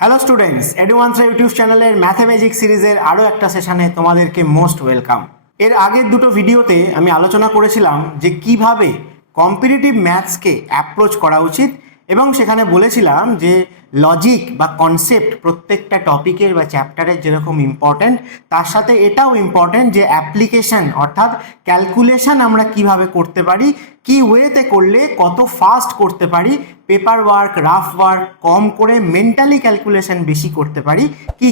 Hello students, এডুয়ান্সরা YouTube চ্যানেলের mathematics সিরিজের আরও একটা সেশনে তোমাদেরকে মোস্ট ওয়েলকাম। এর আগের দুটো ভিডিওতে আমি আলোচনা করেছিলাম যে কিভাবে কম্পিটিটিভ ম্যাথসকে অ্যাপ্রোচ করা উচিত, এবং সেখানে বলেছিলাম যে লজিক বা কনসেপ্ট প্রত্যেকটা টপিকের বা চ্যাপ্টারের যেরকম ইম্পর্ট্যান্ট, তার সাথে এটাও ইম্পর্ট্যান্ট যে অ্যাপ্লিকেশন অর্থাৎ ক্যালকুলেশন আমরা কিভাবে করতে পারি, কি ওয়েতে করলে কত ফাস্ট করতে পারি, পেপার ওয়ার্ক রাফ ওয়ার্ক কম করে মেন্টালি ক্যালকুলেশন বেশি করতে পারি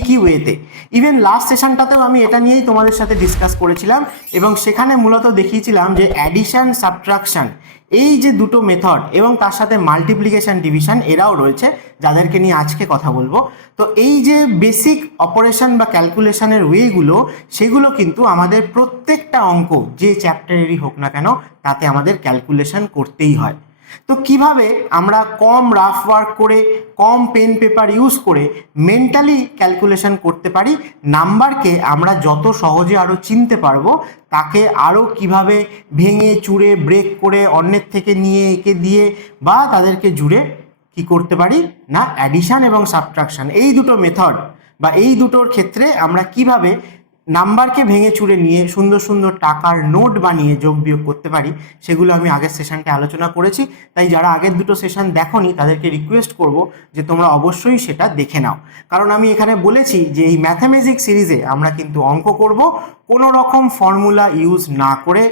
কি ওয়েতে। ইভেন লাস্ট সেশনটাতেও আমি এটা নিয়েই তোমাদের সাথে ডিসকাস করেছিলাম, এবং সেখানে মূলত দেখিয়েছিলাম যে অ্যাডিশন সাবট্রাকশন এই যে দুটো মেথড এবং তার সাথে মাল্টিপ্লিকেশন ডিভিশন এরাও রয়েছে, যাদেরকে নিয়ে আজকে কথা বলবো। তো এই যে বেসিক অপারেশন বা ক্যালকুলেশনের ওয়েগুলো, সেগুলো কিন্তু আমাদের প্রত্যেকটা অঙ্ক যে চ্যাপ্টারেরই হোক না কেন তাতে আমাদের ক্যালকুলেশন করতেই হয়। তো কিভাবে আমরা কম রাফ ওয়ার্ক করে, কম পেন পেপার ইউজ করে মেন্টালি ক্যালকুলেশন করতে পারি, নাম্বারকে আমরা যত সহজে আরও চিনতে পারবো, তাকে আরও কিভাবে ভেঙে চুরে ব্রেক করে অন্যের থেকে নিয়ে এঁকে দিয়ে বা তাদেরকে জুড়ে কি করতে পারি না অ্যাডিশন এবং সাবট্রাকশন এই দুটো মেথড বা এই দুটোর ক্ষেত্রে আমরা কিভাবে নাম্বারকে ভেঙে চুরে নিয়ে সুন্দর সুন্দর টাকার নোট বানিয়ে যোগ বিয়োগ করতে পারি, সেগুলো আমি আগের সেশনটা আলোচনা করেছি। তাই যারা আগের দুটো সেশন দেখোনি তাদেরকে রিকোয়েস্ট করব যে তোমরা অবশ্যই সেটা দেখে নাও, কারণ আমি এখানে বলেছি যে এই ম্যাথামেটিক্স সিরিজে আমরা কিন্তু অঙ্ক করব কোনো রকম ফর্মুলা ইউজ না করে,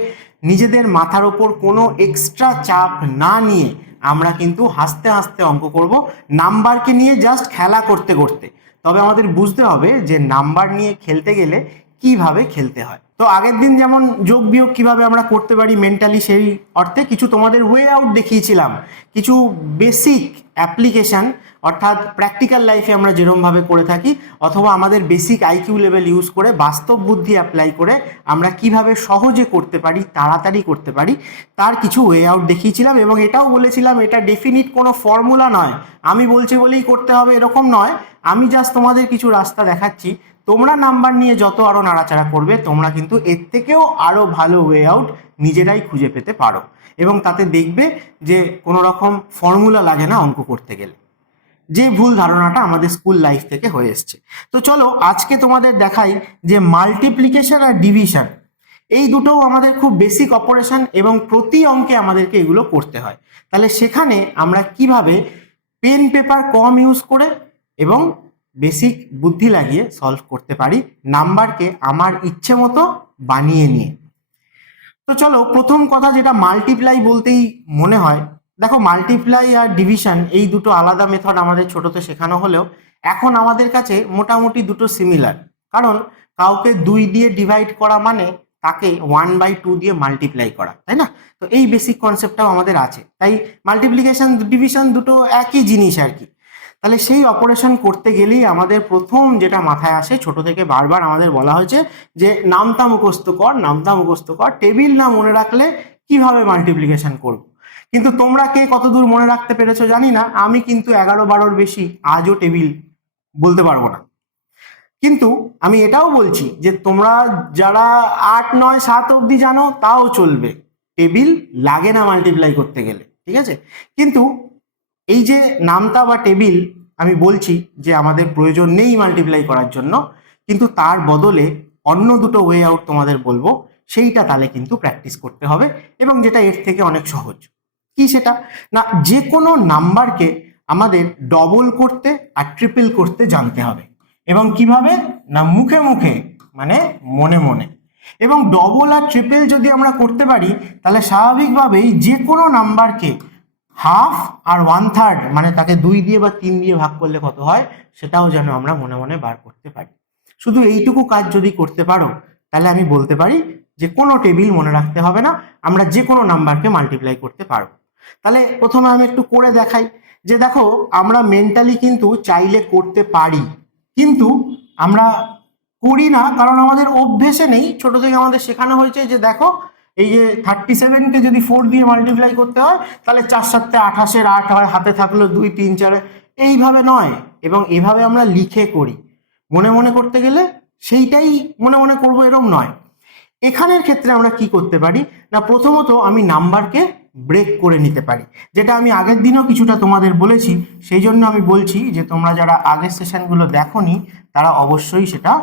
নিজেদের মাথার ওপর কোনো এক্সট্রা চাপ না নিয়ে আমরা কিন্তু হাসতে হাসতে অঙ্ক করব, নাম্বারকে নিয়ে জাস্ট খেলা করতে করতে। তবে আমাদের বুঝতে হবে যে নাম্বার নিয়ে খেলতে গেলে কিভাবে খেলতে হয়। তো আগের দিন যেমন যোগ বিয়োগ কিভাবে আমরা করতে পারি মেন্টালি, সেই অর্থে কিছু তোমাদের ওয়ে আউট দেখিয়েছিলাম, কিছু বেসিক অ্যাপ্লিকেশান অর্থাৎ প্র্যাকটিক্যাল লাইফে আমরা যেরকমভাবে করে থাকি, অথবা আমাদের বেসিক আইকিউ লেভেল ইউজ করে বাস্তব বুদ্ধি অ্যাপ্লাই করে আমরা কিভাবে সহজে করতে পারি, তাড়াতাড়ি করতে পারি, তার কিছু ওয়ে আউট দেখিয়েছিলাম। এবং এটাও বলেছিলাম এটা ডেফিনিট কোনো ফর্মুলা নয়, আমি বলছি বলেই করতে হবে এরকম নয়, আমি জাস্ট তোমাদের কিছু রাস্তা দেখাচ্ছি। তোমরা নাম্বার নিয়ে যত আরও নাড়াচাড়া করবে, তোমরা কিন্তু এর থেকেও আরও ভালো ওয়ে আউট নিজেরাই খুঁজে পেতে পারো, এবং তাতে দেখবে যে কোনো রকম ফর্মুলা লাগে না অঙ্ক করতে গেলে, যে ভুল ধারণাটা আমাদের স্কুল লাইফ থেকে হয়ে এসছে। তো চলো আজকে তোমাদের দেখাই যে মাল্টিপ্লিকেশন আর ডিভিশন এই দুটোও আমাদের খুব বেসিক অপারেশন, এবং প্রতি অঙ্কে আমাদেরকে এগুলো করতে হয়। তাহলে সেখানে আমরা কিভাবে পেন পেপার কম ইউজ করে এবং বেসিক বুদ্ধি লাগিয়ে সলভ করতে পারি, নাম্বারকে আমার ইচ্ছে মতো বানিয়ে নিয়ে। তো চলো প্রথম কথা, যেটা মাল্টিপ্লাই বলতেই মনে হয়, দেখো মাল্টিপ্লাই আর ডিভিশন এই দুটো আলাদা মেথড আমাদের ছোটতে শেখানো হলেও এখন আমাদের কাছে মোটামুটি দুটো সিমিলার। কারণ কাউকে 2 দিয়ে ডিভাইড করা মানে তাকে 1/2 দিয়ে মাল্টিপ্লাই করা, তাই না? তো এই বেসিক কনসেপ্টটাও আমাদের আছে, তাই মাল্টিপ্লিকেশন ডিভিশন দুটো একই জিনিস আর কি। তাহলে সেই অপারেশন করতে গেলেই আমাদের প্রথম যেটা মাথায় আসে, ছোট থেকে বারবার আমাদের বলা হয়েছে যে নামতা মুখস্থ কর, নামতা মুখস্থ কর, টেবিল না মনে রাখলে কিভাবে মাল্টিপ্লিকেশন করব। কিন্তু তোমরা কে কতদূর মনে রাখতে পেরেছো জানি না, আমি কিন্তু 11-12 বেশি আজও টেবিল বলতে পারবো না। কিন্তু আমি এটাও বলছি যে তোমরা যারা 8, 9, 7 অবধি জানো তাও চলবে, টেবিল লাগে না মাল্টিপ্লাই করতে গেলে, ঠিক আছে? কিন্তু এই যে নামতা বা টেবিল, আমি বলছি যে আমাদের প্রয়োজন নেই মাল্টিপ্লাই করার জন্য, কিন্তু তার বদলে অন্য দুটো ওয়ে আউট তোমাদের বলবো, সেইটা তাহলে কিন্তু প্র্যাকটিস করতে হবে, এবং যেটা এর থেকে অনেক সহজ। কি সেটা? না, যে কোনো নাম্বারকে আমাদের ডবল করতে আর ট্রিপল করতে জানতে হবে। এবং কিভাবে? না মুখে মুখে, মানে মনে মনে। এবং ডবল আর ট্রিপল যদি আমরা করতে পারি, তাহলে স্বাভাবিকভাবেই যে কোনো নাম্বারকে হাফ আর 1/3 মানে তাকে 2 দিয়ে বা 3 দিয়ে ভাগ করলে কত হয় সেটাও যেন আমরা মনে মনে বার করতে পারি। শুধু এইটুকু কাজ যদি করতে পারো, তাহলে আমি বলতে পারি যে কোনো টেবিল মনে রাখতে হবে না, আমরা যে কোনো নাম্বারকে মাল্টিপ্লাই করতে পারবো। তাহলে প্রথমে আমি একটু করে দেখাই যে দেখো আমরা মেন্টালি কিন্তু চাইলে করতে পারি, কিন্তু আমরা করি না, কারণ আমাদের অভ্যেসে নেই। ছোট থেকে আমাদের শেখানো হয়েছে যে দেখো এই যে 37কে যদি 4 দিয়ে মাল্টিপ্লাই করতে হয়, তাহলে 4 7 28-এর 8 হয়, হাতে থাকলো 2 3 4, এইভাবে নয়। এবং এভাবে আমরা লিখে করি, মনে মনে করতে গেলে সেইটাই মনে মনে করবো এরম নয়। এখানের ক্ষেত্রে আমরা কি করতে পারি না, প্রথমত আমি নাম্বারকে ব্রেক করে নিতে পারি, যেটা আমি আগের দিনও কিছুটা তোমাদের বলেছি। সেই জন্য আমি বলছি যে তোমরা যারা আগের সেশনগুলো দেখোনি তারা অবশ্যই সেটা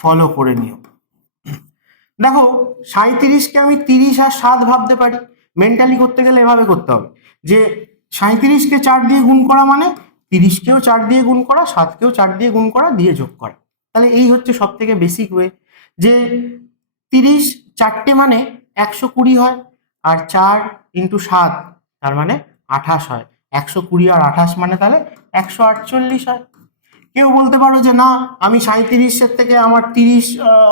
ফলো করে নিও। দেখো 37কে আমি 30 আর 7 ভাবতে পারি। মেন্টালি করতে গেলে এভাবে করতে হবে যে 37কে 4 দিয়ে গুণ করা মানে 30কেও 4 দিয়ে গুণ করা, 7কেও 4 দিয়ে গুণ করা, দিয়ে যোগ করা। তাহলে এই হচ্ছে সব থেকে বেসিক ওয়ে, যে 30 4টে মানে 120 হয়, আর 4 × 7 তার মানে 28 হয়। 120 আর 28 মানে তাহলে 148 হয়। কেউ বলতে পারো যে না, আমি 37-এর থেকে আমার 30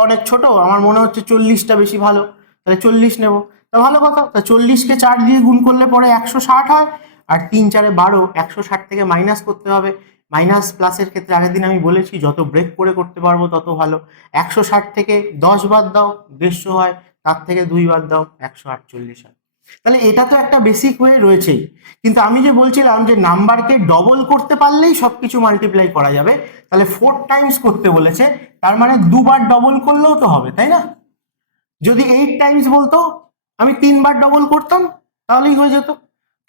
অনেক ছোট, আমার মনে হচ্ছে 40টা বেশি ভালো, তাহলে 40 নেব। তা ভালো কথা, তা 40কে 4 দিয়ে গুণ করলে পরে 160 হয়, আর 3 4 12, 160 থেকে মাইনাস করতে হবে। মাইনাস প্লাসের ক্ষেত্রে আগের দিন আমি বলেছি যত ব্রেক করে করতে পারবো তত ভালো। 160 থেকে 10 বাদ দাও 150 হয়, তার থেকে 2 বাদ দাও 148 হয়। তাহলে এটা তো একটা বেসিক ওয়ে রয়েছেই, কিন্তু আমি যে বলছিলাম যে নাম্বারকে ডবল করতে পারলেই সবকিছু মাল্টিপ্লাই করা যাবে, তাহলে 4 টাইমস করতে বলেছে, তার মানে দুবার ডবল করলেও তো হবে, তাই না? যদি 8 টাইমস বলতো আমি 3বার ডবল করতাম তাহলেই হয়ে যেত।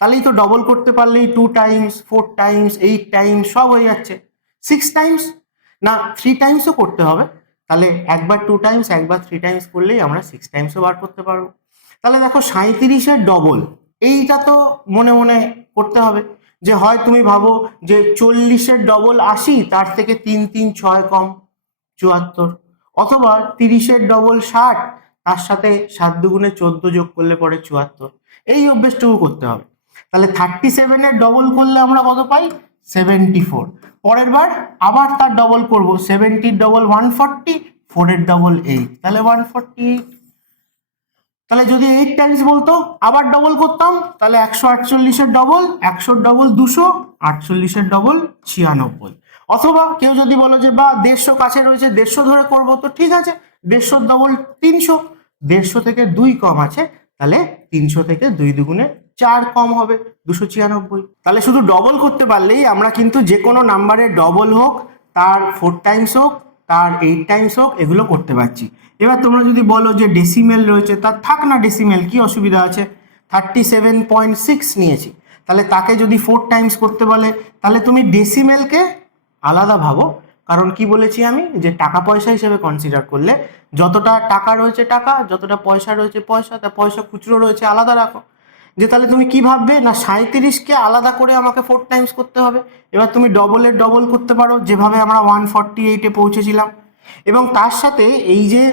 তাহলেই তো ডবল করতে পারলেই 2 টাইমস, 4 টাইমস, 8 টাইমস সব হয়ে যাচ্ছে। 6 টাইমস না 3 টাইমসও করতে হবে, তাহলে একবার 2 টাইমস একবার 3 টাইমস করলেই আমরা 6 টাইমসও বার করতে পারবো। তাহলে দেখো 37-এর ডবল, এইটা তো মনে মনে করতে হবে, যে হয় তুমি ভাবো যে 40-এর ডবল 80, তার থেকে 3 3 6 কম 74, অথবা 30-এর ডবল 60, তার সাথে 7 দুগুণে 14 যোগ করলে পরে 74। এই অভ্যেসটুকু করতে হবে। তাহলে 37-এর ডবল করলে আমরা কত পাই? 74। পরের বার আবার তার ডবল করব, 70-র ডবল 140, 4-এর ডবল 8, তাহলে 148। তাহলে যদি 8 টাইমস বলতো আবার ডবল করতাম, তাহলে 148-এর ডবল, 100-র ডবল 200, 48-এর ডবল 96। অথবা কেউ যদি বলো যে বা 150 কাছে রয়েছে 150 ধরে করবো, তো ঠিক আছে, 150-র ডবল 300, 150 থেকে 2 কম আছে, তাহলে 300 থেকে 2 দুগুণে 4 কম হবে 296। তাহলে শুধু ডবল করতে পারলেই আমরা কিন্তু যে কোনো নাম্বারের ডবল হোক, তার 4 টাইমস হোক, তার 8 টাইমস হোক, এগুলো করতে পারছি। এবার তোমরা যদি বলো যে ডেসিমেল রয়েছে, তার থাক না ডেসিমেল, কি অসুবিধা আছে? 37.6 নিয়েছি, তাহলে তাকে যদি 4 টাইমস করতে বলে, তাহলে তুমি ডেসিমেলকে আলাদা ভাবো। কারণ কি বলেছি আমি, যে টাকা পয়সা হিসেবে কনসিডার করলে যতটা টাকা রয়েছে টাকা, যতটা পয়সা রয়েছে পয়সা, তা পয়সা খুচরো রয়েছে আলাদা রাখো। যে তাহলে তুমি কি ভাববে না, 37কে আলাদা করে আমাকে 4 টাইমস করতে হবে। এবার তুমি ডবলের ডবল করতে পারো, যেভাবে আমরা 148-এ পৌঁছেছিলাম। এবং তার সাথে এই যে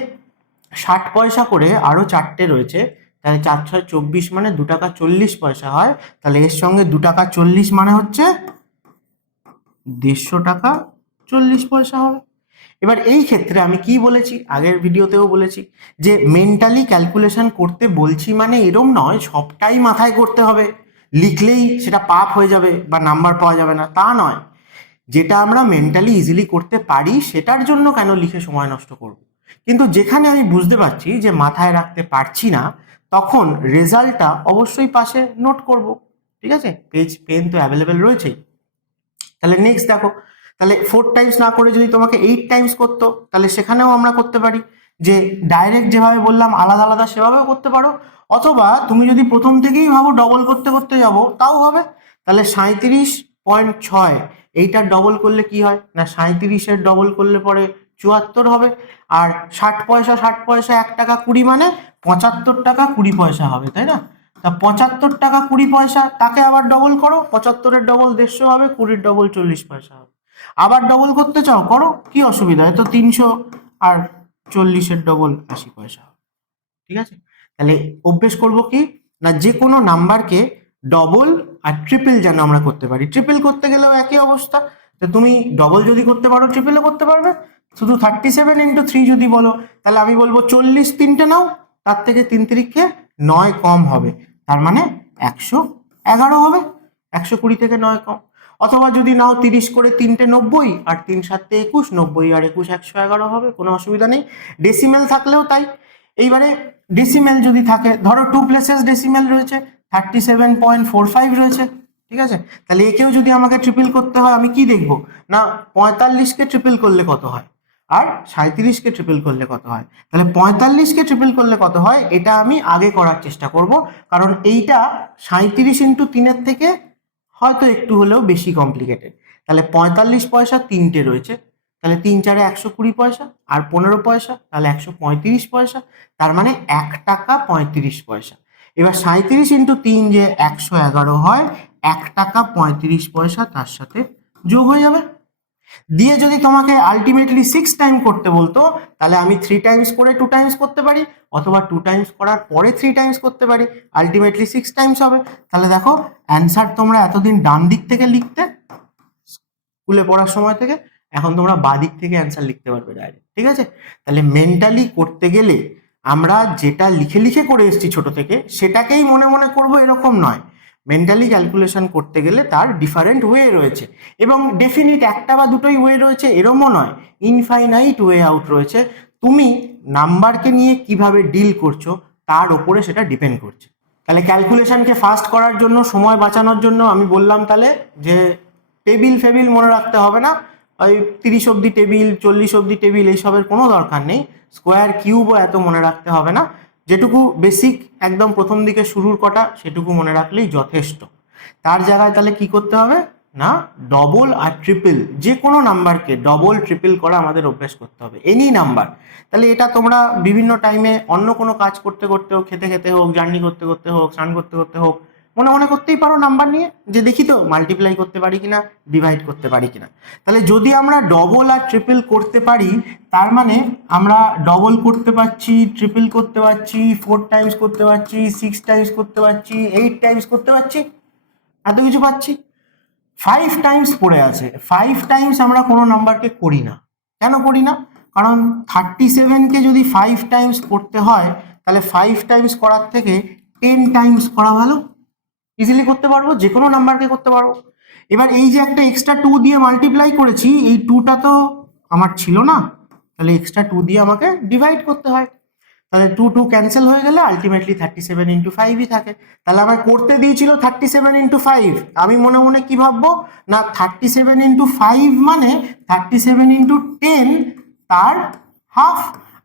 60 পয়সা করে আরও 4টে রয়েছে, তাহলে 4 6 24 মানে 2 টাকা 40 পয়সা হয়। তাহলে এর সঙ্গে 2 টাকা 40 মানে হচ্ছে 150 টাকা 40 পয়সা হবে। এবার এই ক্ষেত্রে আমি কি বলেছি, আগের ভিডিওতেও বলেছি, যে মেন্টালি ক্যালকুলেশন করতে বলছি মানে এরম নয় সবটাই মাথায় করতে হবে, লিখলেই সেটা পাপ হয়ে যাবে বা নাম্বার পাওয়া যাবে না, তা নয়। যেটা আমরা মেন্টালি ইজিলি করতে পারি সেটার জন্য কেন লিখে সময় নষ্ট করব। কিন্তু যেখানে আমি বুঝতে পারছি যে মাথায় রাখতে পারছি না, তখন রেজাল্টটা অবশ্যই পাশে নোট করব। ঠিক আছে, পেন তো অ্যাভেলেবেল রয়েছেই। তাহলে নেক্সট দেখো, তাহলে 4 টাইমস না করে যদি তোমাকে 8 টাইমস করতো, তাহলে সেখানেও আমরা করতে পারি, যে ডাইরেক্ট যেভাবে বললাম আলাদা আলাদা সেভাবেও করতে পারো। অথবা তুমি যদি প্রথম থেকেই ভাবো ডবল করতে করতে যাবো, তাও হবে। তাহলে 37.6, এইটার ডবল করলে কি হয় না, 37-এর ডবল করলে পরে 74 হবে। আর 60 পয়সা 60 পয়সা 1 টাকা 20 মানে 75 টাকা 20 পয়সা হবে, তাই না? তা 75 টাকা 20 পয়সা, তাকে আবার ডবল করো, 75-এর ডবল 150 হবে, 20-র ডবল 40 পয়সা হবে। আবার ডবল করতে চাও করো, কি অসুবিধা? তো 300 আর 40-এর ডবল 80 পয়সা হবে। ঠিক আছে, তাহলে অভ্যেস করব কি না, যে কোনো নাম্বারকে ডবল আর ট্রিপল যেন আমরা করতে পারি। ট্রিপল করতে গেলেও একই অবস্থা, তো তুমি ডবল যদি করতে পারো ট্রিপলও করতে পারবে। শুধু 37 × 3 যদি বলো, তাহলে আমি বলবো 40 3টে নাও, তার থেকে 3 3-এ 9 কম হবে, তার মানে 111 হবে। 120 থেকে 9 কম। অথবা যদি নাও 30 করে 3টে 90, আর 3 7 21, 90 আর 21 111 হবে, কোনো অসুবিধা নেই। ডেসিমেল থাকলেও তাই। এইবারে ডেসিমেল যদি থাকে, ধরো 2 প্লেসেস ডেসিমেল রয়েছে, 37.45 রয়েছে। ঠিক আছে, তাহলে একেও যদি আমাকে ট্রিপল করতে হয়, আমি কি দেখবো না 45-কে ট্রিপল করলে কত হয়, আর 37কে ট্রিপল করলে কত হয়। তাহলে 45কে ট্রিপল করলে কত হয় এটা আমি আগে করার চেষ্টা করব, কারণ এইটা 37 ইন্টু 3-এর থেকে হয়তো একটু হলেও বেশি কমপ্লিকেটেড। তাহলে 45 পয়সা তিনটে রয়েছে, তাহলে 3 4 120 পয়সা আর 15 পয়সা, তাহলে 135 পয়সা, তার মানে 1 টাকা 35 পয়সা। এবার 37 ইন্টু 3 যে 111 হয়, 1 টাকা 35 পয়সা তার সাথে যোগ হয়ে যাবে। দিয়ে যদি তোমাকে আলটিমেটলি 6 টাইম করতে বলতো, তাহলে আমি 3 টাইমস করে 2 টাইমস করতে পারি, অথবা 2 টাইমস করার পরে 3 টাইমস করতে পারি, আলটিমেটলি 6 টাইমস হবে। তাহলে দেখো অ্যান্সার তোমরা এতদিন ডান দিক থেকে লিখতে স্কুলে পড়ার সময় থেকে, এখন তোমরা বাঁ দিক থেকে অ্যান্সার লিখতে পারবে ডাইরেক্ট। ঠিক আছে, তাহলে মেন্টালি করতে গেলে আমরা যেটা লিখে লিখে করে এসেছি ছোট থেকে সেটাকেই মনে মনে করব এরকম নয়। মেন্টালি ক্যালকুলেশন করতে গেলে তার ডিফারেন্ট ওয়ে রয়েছে, এবং ডেফিনিট একটা বা দুটোই ওয়ে রয়েছে এরমও নয়, ইনফাইনাইট ওয়ে আউট রয়েছে। তুমি নাম্বারকে নিয়ে কিভাবে ডিল করছো তার ওপরে সেটা ডিপেন্ড করছে। তাহলে ক্যালকুলেশনকে ফাস্ট করার জন্য, সময় বাঁচানোর জন্য আমি বললাম তাহলে যে টেবিল ফেবিল মনে রাখতে হবে না, ওই 30 অব্দি টেবিল 40 অব্দি টেবিল এইসবের কোনো দরকার নেই, স্কোয়ার কিউবও এত মনে রাখতে হবে না, যেটুকু বেসিক একদম প্রথম দিকে শুরুর কটা সেটুকু মনে রাখলেই যথেষ্ট। তার জায়গায় তাহলে কি করতে হবে না, ডবল আর ট্রিপল, যে কোনো নাম্বারকে ডবল ট্রিপল করা আমাদের অভ্যাস করতে হবে, এনি নাম্বার। তাহলে এটা তোমরা বিভিন্ন টাইমে অন্য কোনো কাজ করতে করতে হোক, খেতে খেতে হোক, জার্নি করতে করতে হোক, স্নান করতে করতে হোক, মনে মনে করতেই পারো নাম্বার নিয়ে, যে দেখি তো মাল্টিপ্লাই করতে পারি কিনা, ডিভাইড করতে পারি কিনা। তাহলে যদি আমরা ডবল আর ট্রিপল করতে পারি, তার মানে আমরা ডবল করতে পারছি, ট্রিপল করতে পারছি, 4 টাইমস করতে পারছি, 6 টাইমস করতে পারছি, 8 টাইমস করতে পারছি, এত কিছু পাচ্ছি। 5 টাইমস পড়ে আছে, 5 টাইমস আমরা কোনো নাম্বারকে করি না। কেন করি না? কারণ 37কে যদি 5 টাইমস করতে হয়, তাহলে 5 টাইমস করার থেকে 10 টাইমস করা ভালো, ইজিলি করতে পারবো, যে কোনো নাম্বারকে করতে পারবো। এবার এই যে একটা এক্সট্রা 2 দিয়ে মাল্টিপ্লাই করেছি, এই 2টা তো আমার ছিল না, তাহলে এক্সট্রা 2 দিয়ে আমাকে ডিভাইড করতে হয়। তাহলে 2 2 ক্যান্সেল হয়ে গেলে আলটিমেটলি 37 ইন্টু 5ই থাকে। তাহলে আমার করতে দিয়েছিল 37 ইন্টু 5, আমি মনে মনে কি ভাববো না, 37 ইন্টু 5 মানে 37 ইন্টু 10 তার হাফ,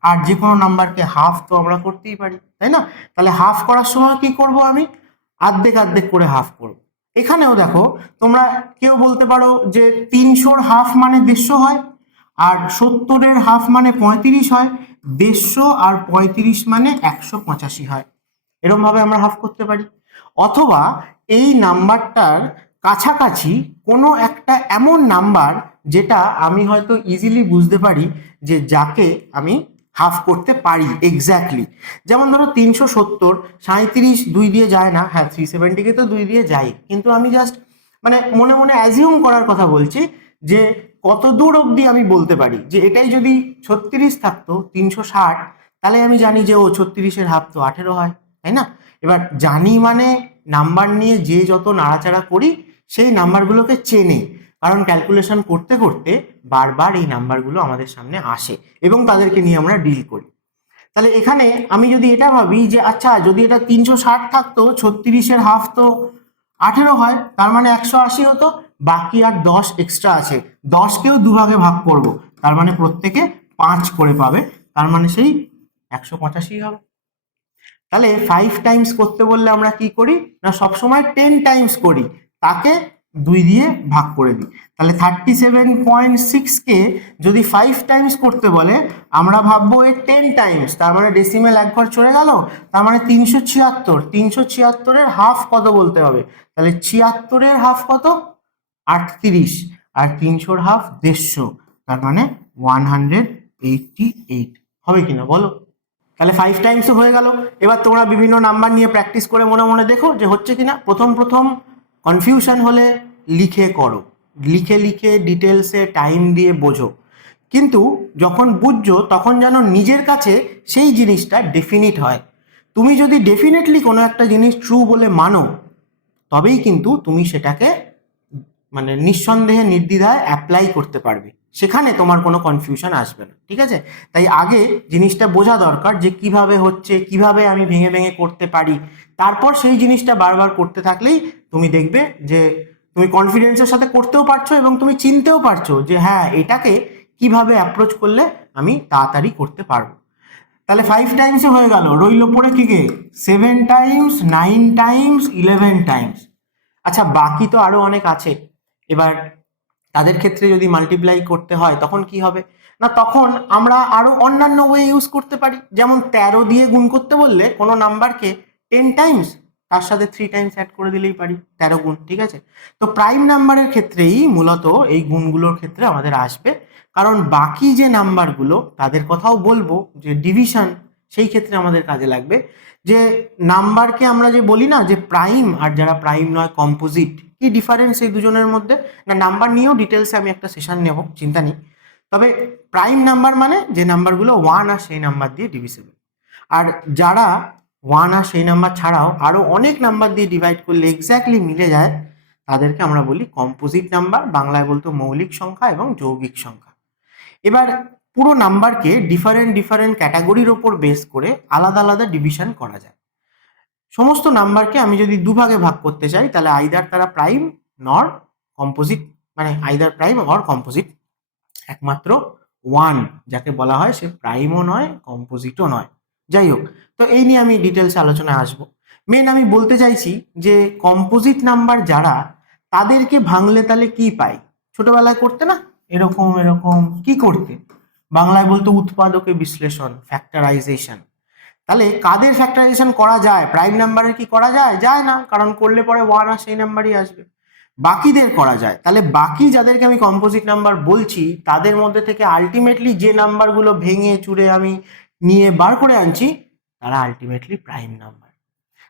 আর যে কোনো নাম্বারকে হাফ তো আমরা করতেই পারি, তাই না? তাহলে হাফ করার সময় কি করব, আমি আর্ধেক আর্ধেক করে হাফ করব। এখানেও দেখো তোমরা কেউ বলতে পারো যে 300-র হাফ মানে 150 হয়, আর 70-এর হাফ মানে 35 হয়, 150 আর 35 মানে 185 হয়, এরকম ভাবে আমরা হাফ করতে পারি। অথবা এই নাম্বারটার কাছাকাছি কোনো একটা এমন নাম্বার যেটা আমি হয়তো ইজিলি বুঝতে পারি যে যাকে আমি হাফ করতে পারি এক্স্যাক্টলি। যেমন ধরো 370, 37 2 দিয়ে যায় না, হ্যাঁ 370কে তো 2 দিয়ে যায়, কিন্তু আমি জাস্ট মানে মনে মনে অ্যাজিউম করার কথা বলছি যে কত দূর অবধি আমি বলতে পারি যে এটাই যদি 36 থাকতো 360, তাহলে আমি জানি যে ও 36-এর হাফ তো 18 হয়, তাই না? এবার জানি মানে নাম্বার নিয়ে যে যত নাড়াচাড়া করি সেই নাম্বারগুলোকে চেনে, কারণ ক্যালকুলেশন করতে করতে বারবার এই নাম্বারগুলো আমাদের সামনে আসে এবং তাদেরকে নিয়ে আমরা ডিল করি। তাহলে এখানে আমি যদি এটা ভাবি যে আচ্ছা যদি এটা 360 থাকতো, 36-এর হাফ তো 18 হয়, তার মানে 180 হতো, বাকি আর 10 এক্সট্রা আছে, 10কেও দুভাগে ভাগ করব, তার মানে প্রত্যেকে 5 করে পাবে, তার মানে সেই 185 হবে। তাহলে 5 টাইমস করতে বললে আমরা কি করি না, সবসময় 10 টাইমস করি, তাকে 2 দিয়ে ভাগ করে দিই। তাহলে 37.6কে যদি 5 টাইমস করতে বলে আমরা ভাববো এর 10 টাইমস, তার মানে ডেসিমেল এক ঘর চলে গেল, তার মানে 376। 376-এর হাফ কত বলতে হবে, তাহলে 76-এর হাফ কত 38, আর 300-র হাফ 150, তার মানে 188 হবে কিনা বলো। তাহলে 5 টাইমসও হয়ে গেল। এবার তোমরা বিভিন্ন নাম্বার নিয়ে প্র্যাকটিস করে মনে মনে দেখো যে হচ্ছে কিনা। প্রথম প্রথম কনফিউশন হলে লিখে করো, লিখে লিখে ডিটেলসে টাইম দিয়ে বোঝো, কিন্তু যখন বুঝছো তখন যেন নিজের কাছে সেই জিনিসটা ডেফিনিট হয়। তুমি যদি ডেফিনেটলি কোনো একটা জিনিস ট্রু বলে মানো, তবেই কিন্তু তুমি সেটাকে মানে নিঃসন্দেহে নির্দ্বিধায় অ্যাপ্লাই করতে পারবে, সেখানে তোমার কোনো কনফিউশন আসবে না। ঠিক আছে, তাই আগে জিনিসটা বোঝা দরকার যে কিভাবে হচ্ছে, কিভাবে আমি ভেঙে ভেঙে করতে পারি, তারপর সেই জিনিসটা বারবার করতে থাকলেই তুমি দেখবে যে তুমি কনফিডেন্সের সাথে করতেও পারছো এবং তুমি চিনতেও পারছো যে হ্যাঁ এটাকে কিভাবে অ্যাপ্রোচ করলে আমি তাড়াতাড়ি করতে পারবো। তাহলে 5 টাইমসে হয়ে গেল, রইল পরে কি কে 7 টাইমস, 9 টাইমস, 11 টাইমস। আচ্ছা বাকি তো আরো অনেক আছে। এবার তাদের ক্ষেত্রে যদি মাল্টিপ্লাই করতে হয় তখন কি হবে না, তখন আমরা আরো অন্যান্য ওয়ে ইউজ করতে পারি। যেমন 13 দিয়ে গুণ করতে বললে কোনো নাম্বারকে 10 টাইমস, তার সাথে 3 টাইমস অ্যাড করে দিলেই পারি, 13 গুণ, ঠিক আছে। তো প্রাইম নাম্বারের ক্ষেত্রেই মূলত এই গুণগুলোর ক্ষেত্রে আমাদের আসবে, কারণ বাকি যে নাম্বারগুলো তাদের কথাও বলবো যে ডিভিশন, সেই ক্ষেত্রে আমাদের কাজে লাগবে। যে নাম্বারকে আমরা যে বলি না যে প্রাইম আর যারা প্রাইম নয় কম্পোজিট, কি ডিফারেন্স এই দুজনের মধ্যে, না নাম্বার নিয়েও ডিটেলসে আমি একটা সেশন নেব, চিন্তা নেই। তবে প্রাইম নাম্বার মানে যে নাম্বারগুলো 1 আর সেই নাম্বার দিয়ে ডিভিসিবল, আর যারা 1 আর সেই নাম্বার ছাড়াও আরও অনেক নাম্বার দিয়ে ডিভাইড করলে এক্স্যাক্টলি মিলে যায়, তাদেরকে আমরা বলি কম্পোজিট নাম্বার, বাংলায় বলতো মৌলিক সংখ্যা এবং যৌগিক সংখ্যা। এবার পুরো নাম্বারকে ডিফারেন্ট ডিফারেন্ট ক্যাটাগরির ওপর বেস করে আলাদা আলাদা ডিভিশন করা যায়। সমস্ত নাম্বারকে আমি যদি দুভাগে ভাগ করতে চাই, তাহলে আইদার তারা প্রাইম নর কম্পোজিট, মানে আইদার প্রাইম অর কম্পোজিট, একমাত্র 1 যাকে বলা হয় সে প্রাইমও নয় কম্পোজিটও নয়। যাই হোক, তো এই নিয়ে আমি ডিটেলসে আলোচনায় আসবো। মেন আমি বলতে চাইছি যে কম্পোজিট নাম্বার যারা, তাদেরকে ভাঙলে তাহলে কি পাই, ছোটবেলায় করতে না এরকম এরকম কি করতে, বাংলায় বলতো উৎপাদকে বিশ্লেষণ, ফ্যাক্টরাইজেশন। তাহলে কাদের ফ্যাক্টরাইজেশন করা যায়, প্রাইম নাম্বারের কি করা যায়, যায় না, কারণ করলে পরে 1 আর সেই নাম্বারই আসবে। বাকিদের করা যায়। তাহলে বাকি যাদেরকে আমি কম্পোজিট নাম্বার বলছি, তাদের মধ্যে থেকে আলটিমেটলি যে নাম্বারগুলো ভেঙে চুরে আমি নিয়ে বার করে আনছি, তারা আলটিমেটলি প্রাইম নাম্বার।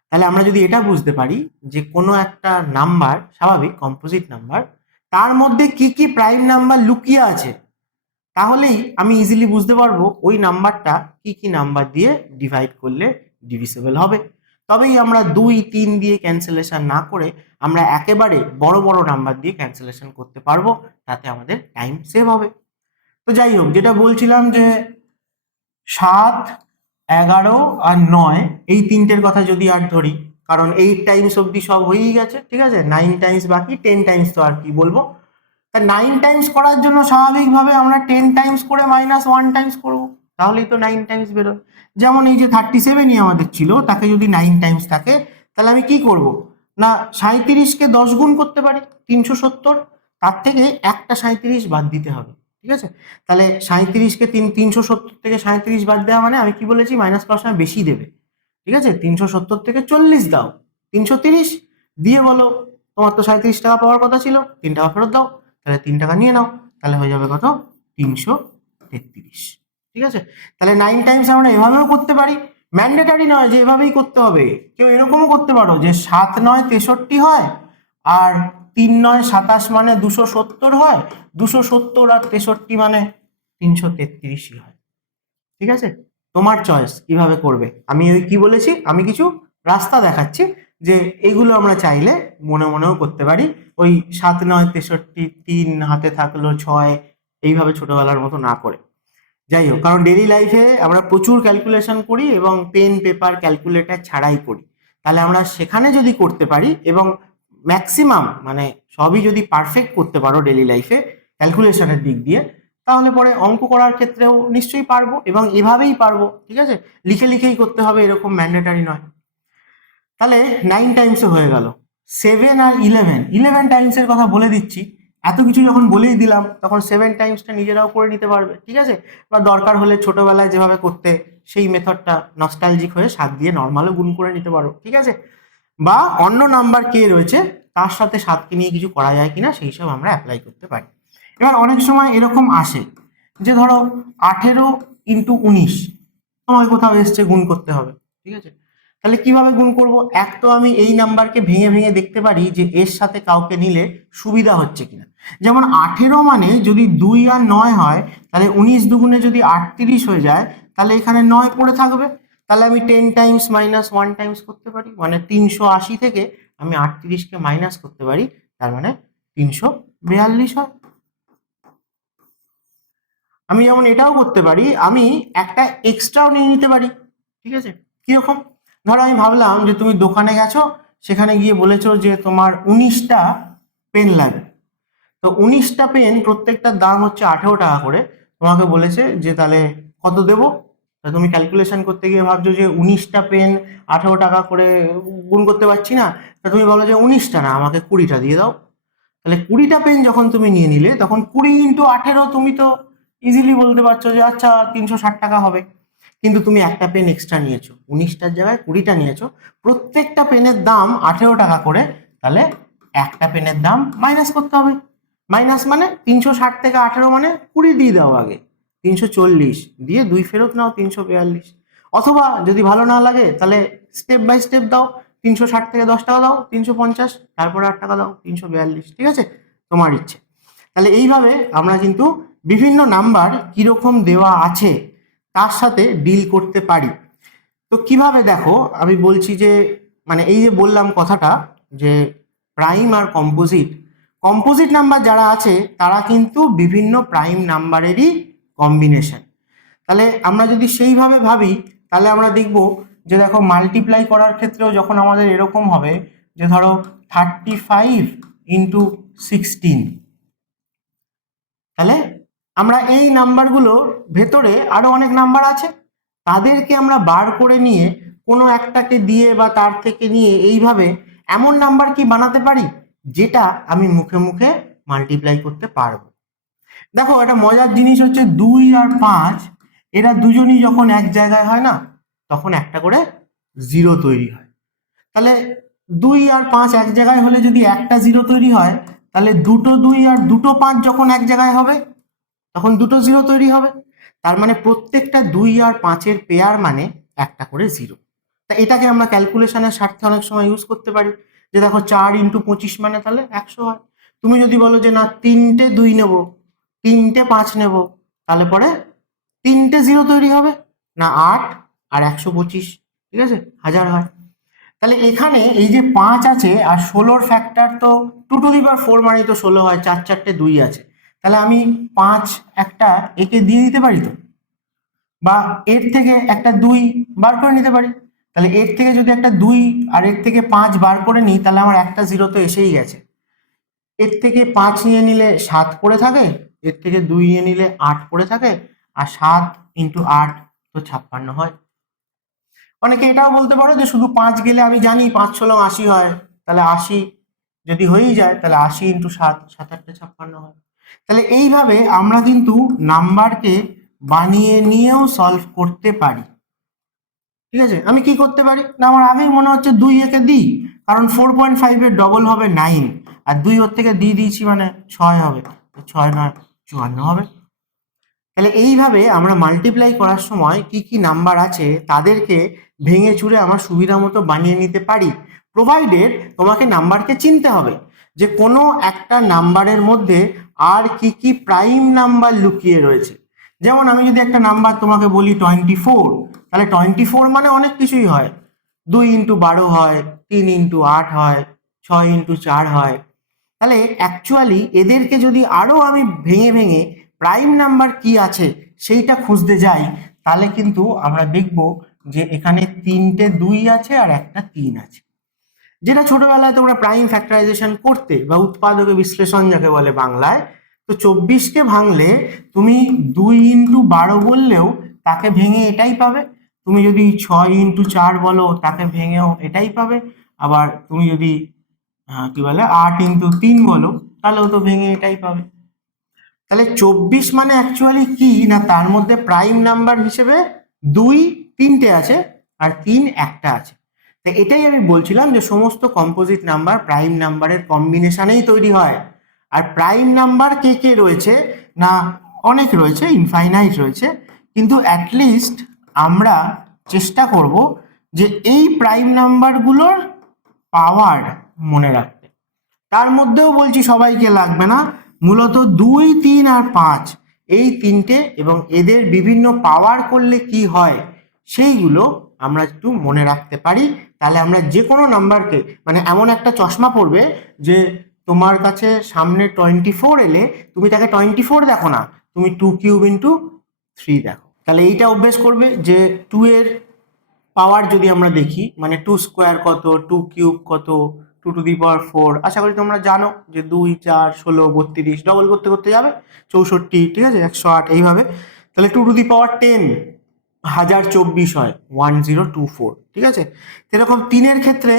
তাহলে আমরা যদি এটা বুঝতে পারি যে কোনো একটা নাম্বার স্বাভাবিক কম্পোজিট নাম্বার, তার মধ্যে কি কি প্রাইম নাম্বার লুকিয়ে আছে, তাহলেই আমি ইজিলি বুঝতে পারবো ওই নাম্বারটা কি কি নাম্বার দিয়ে ডিভাইড করলে ডিভিসিবল হবে। তবেই আমরা 2, 3 দিয়ে ক্যান্সেলেশন না করে আমরা একেবারে বড় বড় নাম্বার দিয়ে ক্যান্সেলেশন করতে পারবো, তাতে আমাদের টাইম সেভ হবে। তো যাই হোক, যেটা বলছিলাম যে 7, 11 আর 9 এই তিনটের কথা যদি আর ধরি, কারণ 8 টাইমস অবধি সব হয়েই গেছে, ঠিক আছে, 9 টাইমস বাকি, 10 টাইমস তো আর কি বলবো। তা 9 টাইমস করার জন্য স্বাভাবিকভাবে আমরা 10 টাইমস করে -1 টাইমস করবো, তাহলেই তো 9 টাইমস বেরোয়। যেমন এই যে 37ই আমাদের ছিল, তাকে যদি 9 টাইমস থাকে, তাহলে আমি কি করব না 37কে 10 গুণ করতে পারি 370, তার থেকে একটা 37 বাদ দিতে হবে, ঠিক আছে। তাহলে 37কে 370 থেকে 37 বাদ দেওয়া মানে আমি কি বলেছি, মাইনাস করার সময় বেশি দেবে, ঠিক আছে। 370 থেকে 40 দাও, 330 দিয়ে বলো তোমার তো 37 টাকা পাওয়ার কথা ছিল, 3 টাকা ফেরত দাও, তাহলে 3 টাকা নিয়ে নাও, তাহলে হয়ে যাবে কত 333, ঠিক আছে। তাহলে 9 টাইমস আমরা এভাবেও করতে পারি, ম্যান্ডেটারি নয় যে এভাবেই করতে হবে, কেউ এরকমও করতে পারো যে 7, 9, 63 হয়, আর 3, 9, 27 মানে 270 হয়, 270 আর 63 মানে 333 হয়, ঠিক আছে। তোমার চয়েস কিভাবে করবে। আমি ওই কি বলেছি, আমি কিছু রাস্তা দেখাচ্ছি যে এগুলো আমরা চাইলে মনে মনেও করতে পারি, ওই 7, 9, 63, 3 হাতে থাকলো 6, এইভাবে ছোটবেলার মতো না করে। যাই হোক, কারণ ডেইলি লাইফে আমরা প্রচুর ক্যালকুলেশন করি এবং পেন পেপার ক্যালকুলেটর ছাড়াই করি। তাহলে আমরা সেখানে যদি করতে পারি এবং ম্যাক্সিমাম মানে সবই যদি পারফেক্ট করতে পারো ডেইলি লাইফে ক্যালকুলেশনের দিক দিয়ে, তাহলে পরে অঙ্ক করার ক্ষেত্রেও নিশ্চয়ই পারবো এবং এভাবেই পারবো, ঠিক আছে। লিখে লিখেই করতে হবে এরকম ম্যান্ডেটারি নয়। তাহলে 9 টাইমসে হয়ে গেল। 7 আর 11 টাইমসের কথা বলে দিচ্ছি। এত কিছু যখন বলেই দিলাম, তখন 7 টাইমসটা নিজেরাও করে নিতে পারবে, ঠিক আছে। বা দরকার হলে ছোটবেলায় যেভাবে করতে সেই মেথডটা নস্টালজিক হয়ে 7 দিয়ে নর্মালও গুণ করে নিতে পারো, ঠিক আছে। বা অন্য নাম্বার কে রয়েছে তার সাথে 7কে নিয়ে কিছু করা যায় কিনা সেই সব আমরা অ্যাপ্লাই করতে পারি। এবার অনেক সময় এরকম আসে যে ধরো 18 ইন্টু 19 সময় কোথাও এসছে গুণ করতে হবে, ঠিক আছে। তাহলে কিভাবে গুণ করব, এক তো আমি এই নাম্বারকে ভেঙে ভেঙে দেখতে পারি যে এর সাথে কাউকে নিলে সুবিধা হচ্ছে কিনা। যেমন 18 মানে যদি 2 আর 9 হয়, তাহলে 19 দুগুণে যদি 38 হয়ে যায়, তাহলে এখানে 9 পড়ে থাকবে, তাহলে আমি 10 টাইমস -1 টাইমস করতে পারি, মানে 380 থেকে আমি 38কে মাইনাস করতে পারি, তার মানে 342 হয়। আমি যেমন এটাও করতে পারি, আমি একটা এক্সট্রাও নিয়ে নিতে পারি, ঠিক আছে। কিরকম, ধরো আমি ভাবলাম যে তুমি দোকানে গেছো, সেখানে গিয়ে বলেছো যে তোমার 19টা পেন লাগবে। তো 19টা পেন প্রত্যেকটার দাম হচ্ছে 18 টাকা করে, তোমাকে বলেছে যে তাহলে কত দেবো, তা তুমি ক্যালকুলেশন করতে গিয়ে ভাবছো যে 19টা পেন 18 টাকা করে গুণ করতে পারছি না, তা তুমি বলো যে 19টা না, আমাকে 20টা দিয়ে দাও। তাহলে 20টা পেন যখন তুমি নিয়ে নিলে তখন 20 × 18 তুমি তো ইজিলি বলতে পারছো যে আচ্ছা 360 টাকা হবে। কিন্তু তুমি একটা পেন এক্সট্রা নিয়েছো, 19টার জায়গায় 20টা নিয়েছো, প্রত্যেকটা পেনের দাম 18 টাকা করে, তাহলে একটা পেনের দাম মাইনাস করতে হবে। মাইনাস মানে 360 থেকে 18 মানে 20 দিয়ে দাও আগে, 340 দিয়ে 2 ফেরত নাও 342। অথবা যদি ভালো না লাগে তাহলে স্টেপ বাই স্টেপ দাও, 360 থেকে 10 টাকা দাও 350, তারপরে 8 টাকা দাও 342, ঠিক আছে, তোমার ইচ্ছে। তাহলে এইভাবে আমরা কিন্তু বিভিন্ন নাম্বার কিরকম দেওয়া আছে তার সাথে ডিল করতে পারি। তো কিভাবে দেখো আমি বলছি যে মানে এই যে বললাম কথাটা যে প্রাইম আর কম্পোজিট, কম্পোজিট নাম্বার যারা আছে তারা কিন্তু বিভিন্ন প্রাইম নাম্বারেরই কম্বিনেশন। তাহলে আমরা যদি সেইভাবে ভাবি তাহলে আমরা দেখব যে দেখো মাল্টিপ্লাই করার ক্ষেত্রেও যখন আমাদের এরকম হবে যে ধরো 35 × 16, তাহলে আমরা এই নাম্বারগুলোর ভেতরে আরো অনেক নাম্বার আছে, তাদেরকে আমরা বার করে নিয়ে কোনো একটাকে দিয়ে বা তার থেকে নিয়ে এইভাবে এমন নাম্বার কি বানাতে পারি যেটা আমি মুখে মুখে মাল্টিপ্লাই করতে পারবো। দেখো একটা মজার জিনিস হচ্ছে 2 আর 5 এরা দুজনই যখন এক জায়গায় হয় না তখন একটা করে জিরো তৈরি হয়। তাহলে 2 আর 5 এক জায়গায় হলে যদি একটা জিরো তৈরি হয়, তাহলে দুটো 2 আর দুটো 5 যখন এক জায়গায় হবে তখন দুটো জিরো তৈরি হবে। তার মানে প্রত্যেকটা 2 আর 5-এর পেয়ার মানে একটা করে জিরো। তা এটাকে আমরা ক্যালকুলেশনের স্বার্থে অনেক সময় ইউজ করতে পারি যে দেখো 4 × 25 মানে তাহলে 100 হয়। তুমি যদি বলো যে না 3টে 2 নেব, 3টে 5 নেব, তাহলে পরে 3টে জিরো তৈরি হবে না 8 আর 125, ঠিক আছে, 1000 হয়। তাহলে এখানে এই যে 5 আছে আর 16-র ফ্যাক্টর তো 2⁴ মানে তো 16 হয়, 4 4টে 2 আছে, তাহলে আমি 5 একটা একে দিয়ে দিতে পারি তো, বা এর থেকে একটা 2 বার করে নিতে পারি। তাহলে এর থেকে যদি একটা 2 আর এর থেকে 5 বার করে নিই তাহলে আমার একটা জিরো তো এসেই গেছে। এর থেকে 5 নিয়ে নিলে 7 পড়ে থাকে, এর থেকে 2 নিয়ে নিলে 8 পড়ে থাকে, আর 7 × 8 তো 56 হয়। অনেকে এটাও বলতে পারো যে শুধু 5 গেলে আমি জানি 5 × 80 হয়, তাহলে 80 যদি হয়েই যায় তাহলে 80 × 7, 7 × 8 = 56 হয়। তাহলে এইভাবে আমরা কিন্তু নাম্বারকে বানিয়ে নিয়েও সলভ করতে পারি, ঠিক আছে। আমি কি করতে পারি না, আমার আগেই মনে হচ্ছে 2 একে দিই, কারণ 4.5 এর ডবল হবে 9, আর 2 ওর থেকে দিয়ে দিয়েছি মানে 6 হবে, 6 9 54 হবে। তাহলে এইভাবে আমরা মাল্টিপ্লাই করার সময় কি কি নাম্বার আছে তাদেরকে ভেঙে চুরে আমার সুবিধা মতো বানিয়ে নিতে পারি, প্রোভাইডেড তোমাকে নাম্বারকে চিনতে হবে যে কোনো একটা নাম্বারের মধ্যে আর কি কি প্রাইম নাম্বার লুকিয়ে রয়েছে। যেমন আমি যদি একটা নাম্বার তোমাকে বলি 24, তাহলে 24 মানে অনেক কিছুই হয়, 2 × 12 হয়, 3 × 8 হয়, 6 × 4 হয়। তাহলে অ্যাকচুয়ালি এদেরকে যদি আরো আমি ভেঙে ভেঙে প্রাইম নাম্বার কি আছে সেইটা খুঁজতে যাই, তাহলে কিন্তু আমরা দেখব যে এখানে 3টে 2 আছে আর একটা 3 আছে, যেটা ছোটবেলায় তোমরা প্রাইম ফ্যাক্টরাইজেশন করতে বা উৎপাদকে বিশ্লেষণ যাকে বলে বাংলায়। তো 24কে ভাঙলে তুমি 2 × 12 বললেও তাকে ভেঙে এটাই পাবে, তুমি যদি 6 × 4 বলো তাকে ভেঙেও এটাই পাবে, আবার তুমি যদি কি বলে 8 × 3 বলো তাহলেও তো ভেঙে এটাই পাবে। তাহলে 24 মানে অ্যাকচুয়ালি কি না, তার মধ্যে প্রাইম নাম্বার হিসেবে 2 3টে আছে আর 3 একটা আছে। তো এটাই আমি বলছিলাম যে সমস্ত কম্পোজিট নাম্বার প্রাইম নাম্বারের কম্বিনেশনেই তৈরি হয়। আর প্রাইম নাম্বার কে কে রয়েছে না, অনেক রয়েছে, ইনফাইনাইট রয়েছে, কিন্তু অ্যাটলিস্ট আমরা চেষ্টা করব যে এই প্রাইম নাম্বারগুলোর পাওয়ার মনে রাখতে। তার মধ্যেও বলছি সবাইকে লাগবে না, মূলত 2 3 আর 5 এই তিনটে এবং এদের বিভিন্ন পাওয়ার করলে কি হয় সেইগুলো আমরা একটু মনে রাখতে পারি। তাহলে আমরা যে কোনো নাম্বারকে মানে এমন একটা চশমা পড়বে যে তোমার কাছে সামনে 24 এলে তুমি তাকে 24 দেখো না, তুমি 2³ × 3 দেখো। তাহলে এইটা অভ্যেস করবে যে 2 এর পাওয়ার যদি আমরা দেখি মানে 2² কত, 2³ কত, 2^4। আশা করি তোমরা জানো যে 2, 4, 16, 32 ডবল করতে করতে যাবে 64, ঠিক আছে, 108 এইভাবে। তাহলে 2^10 1024 হয় 1024, ঠিক আছে। এরকম 3-এর ক্ষেত্রে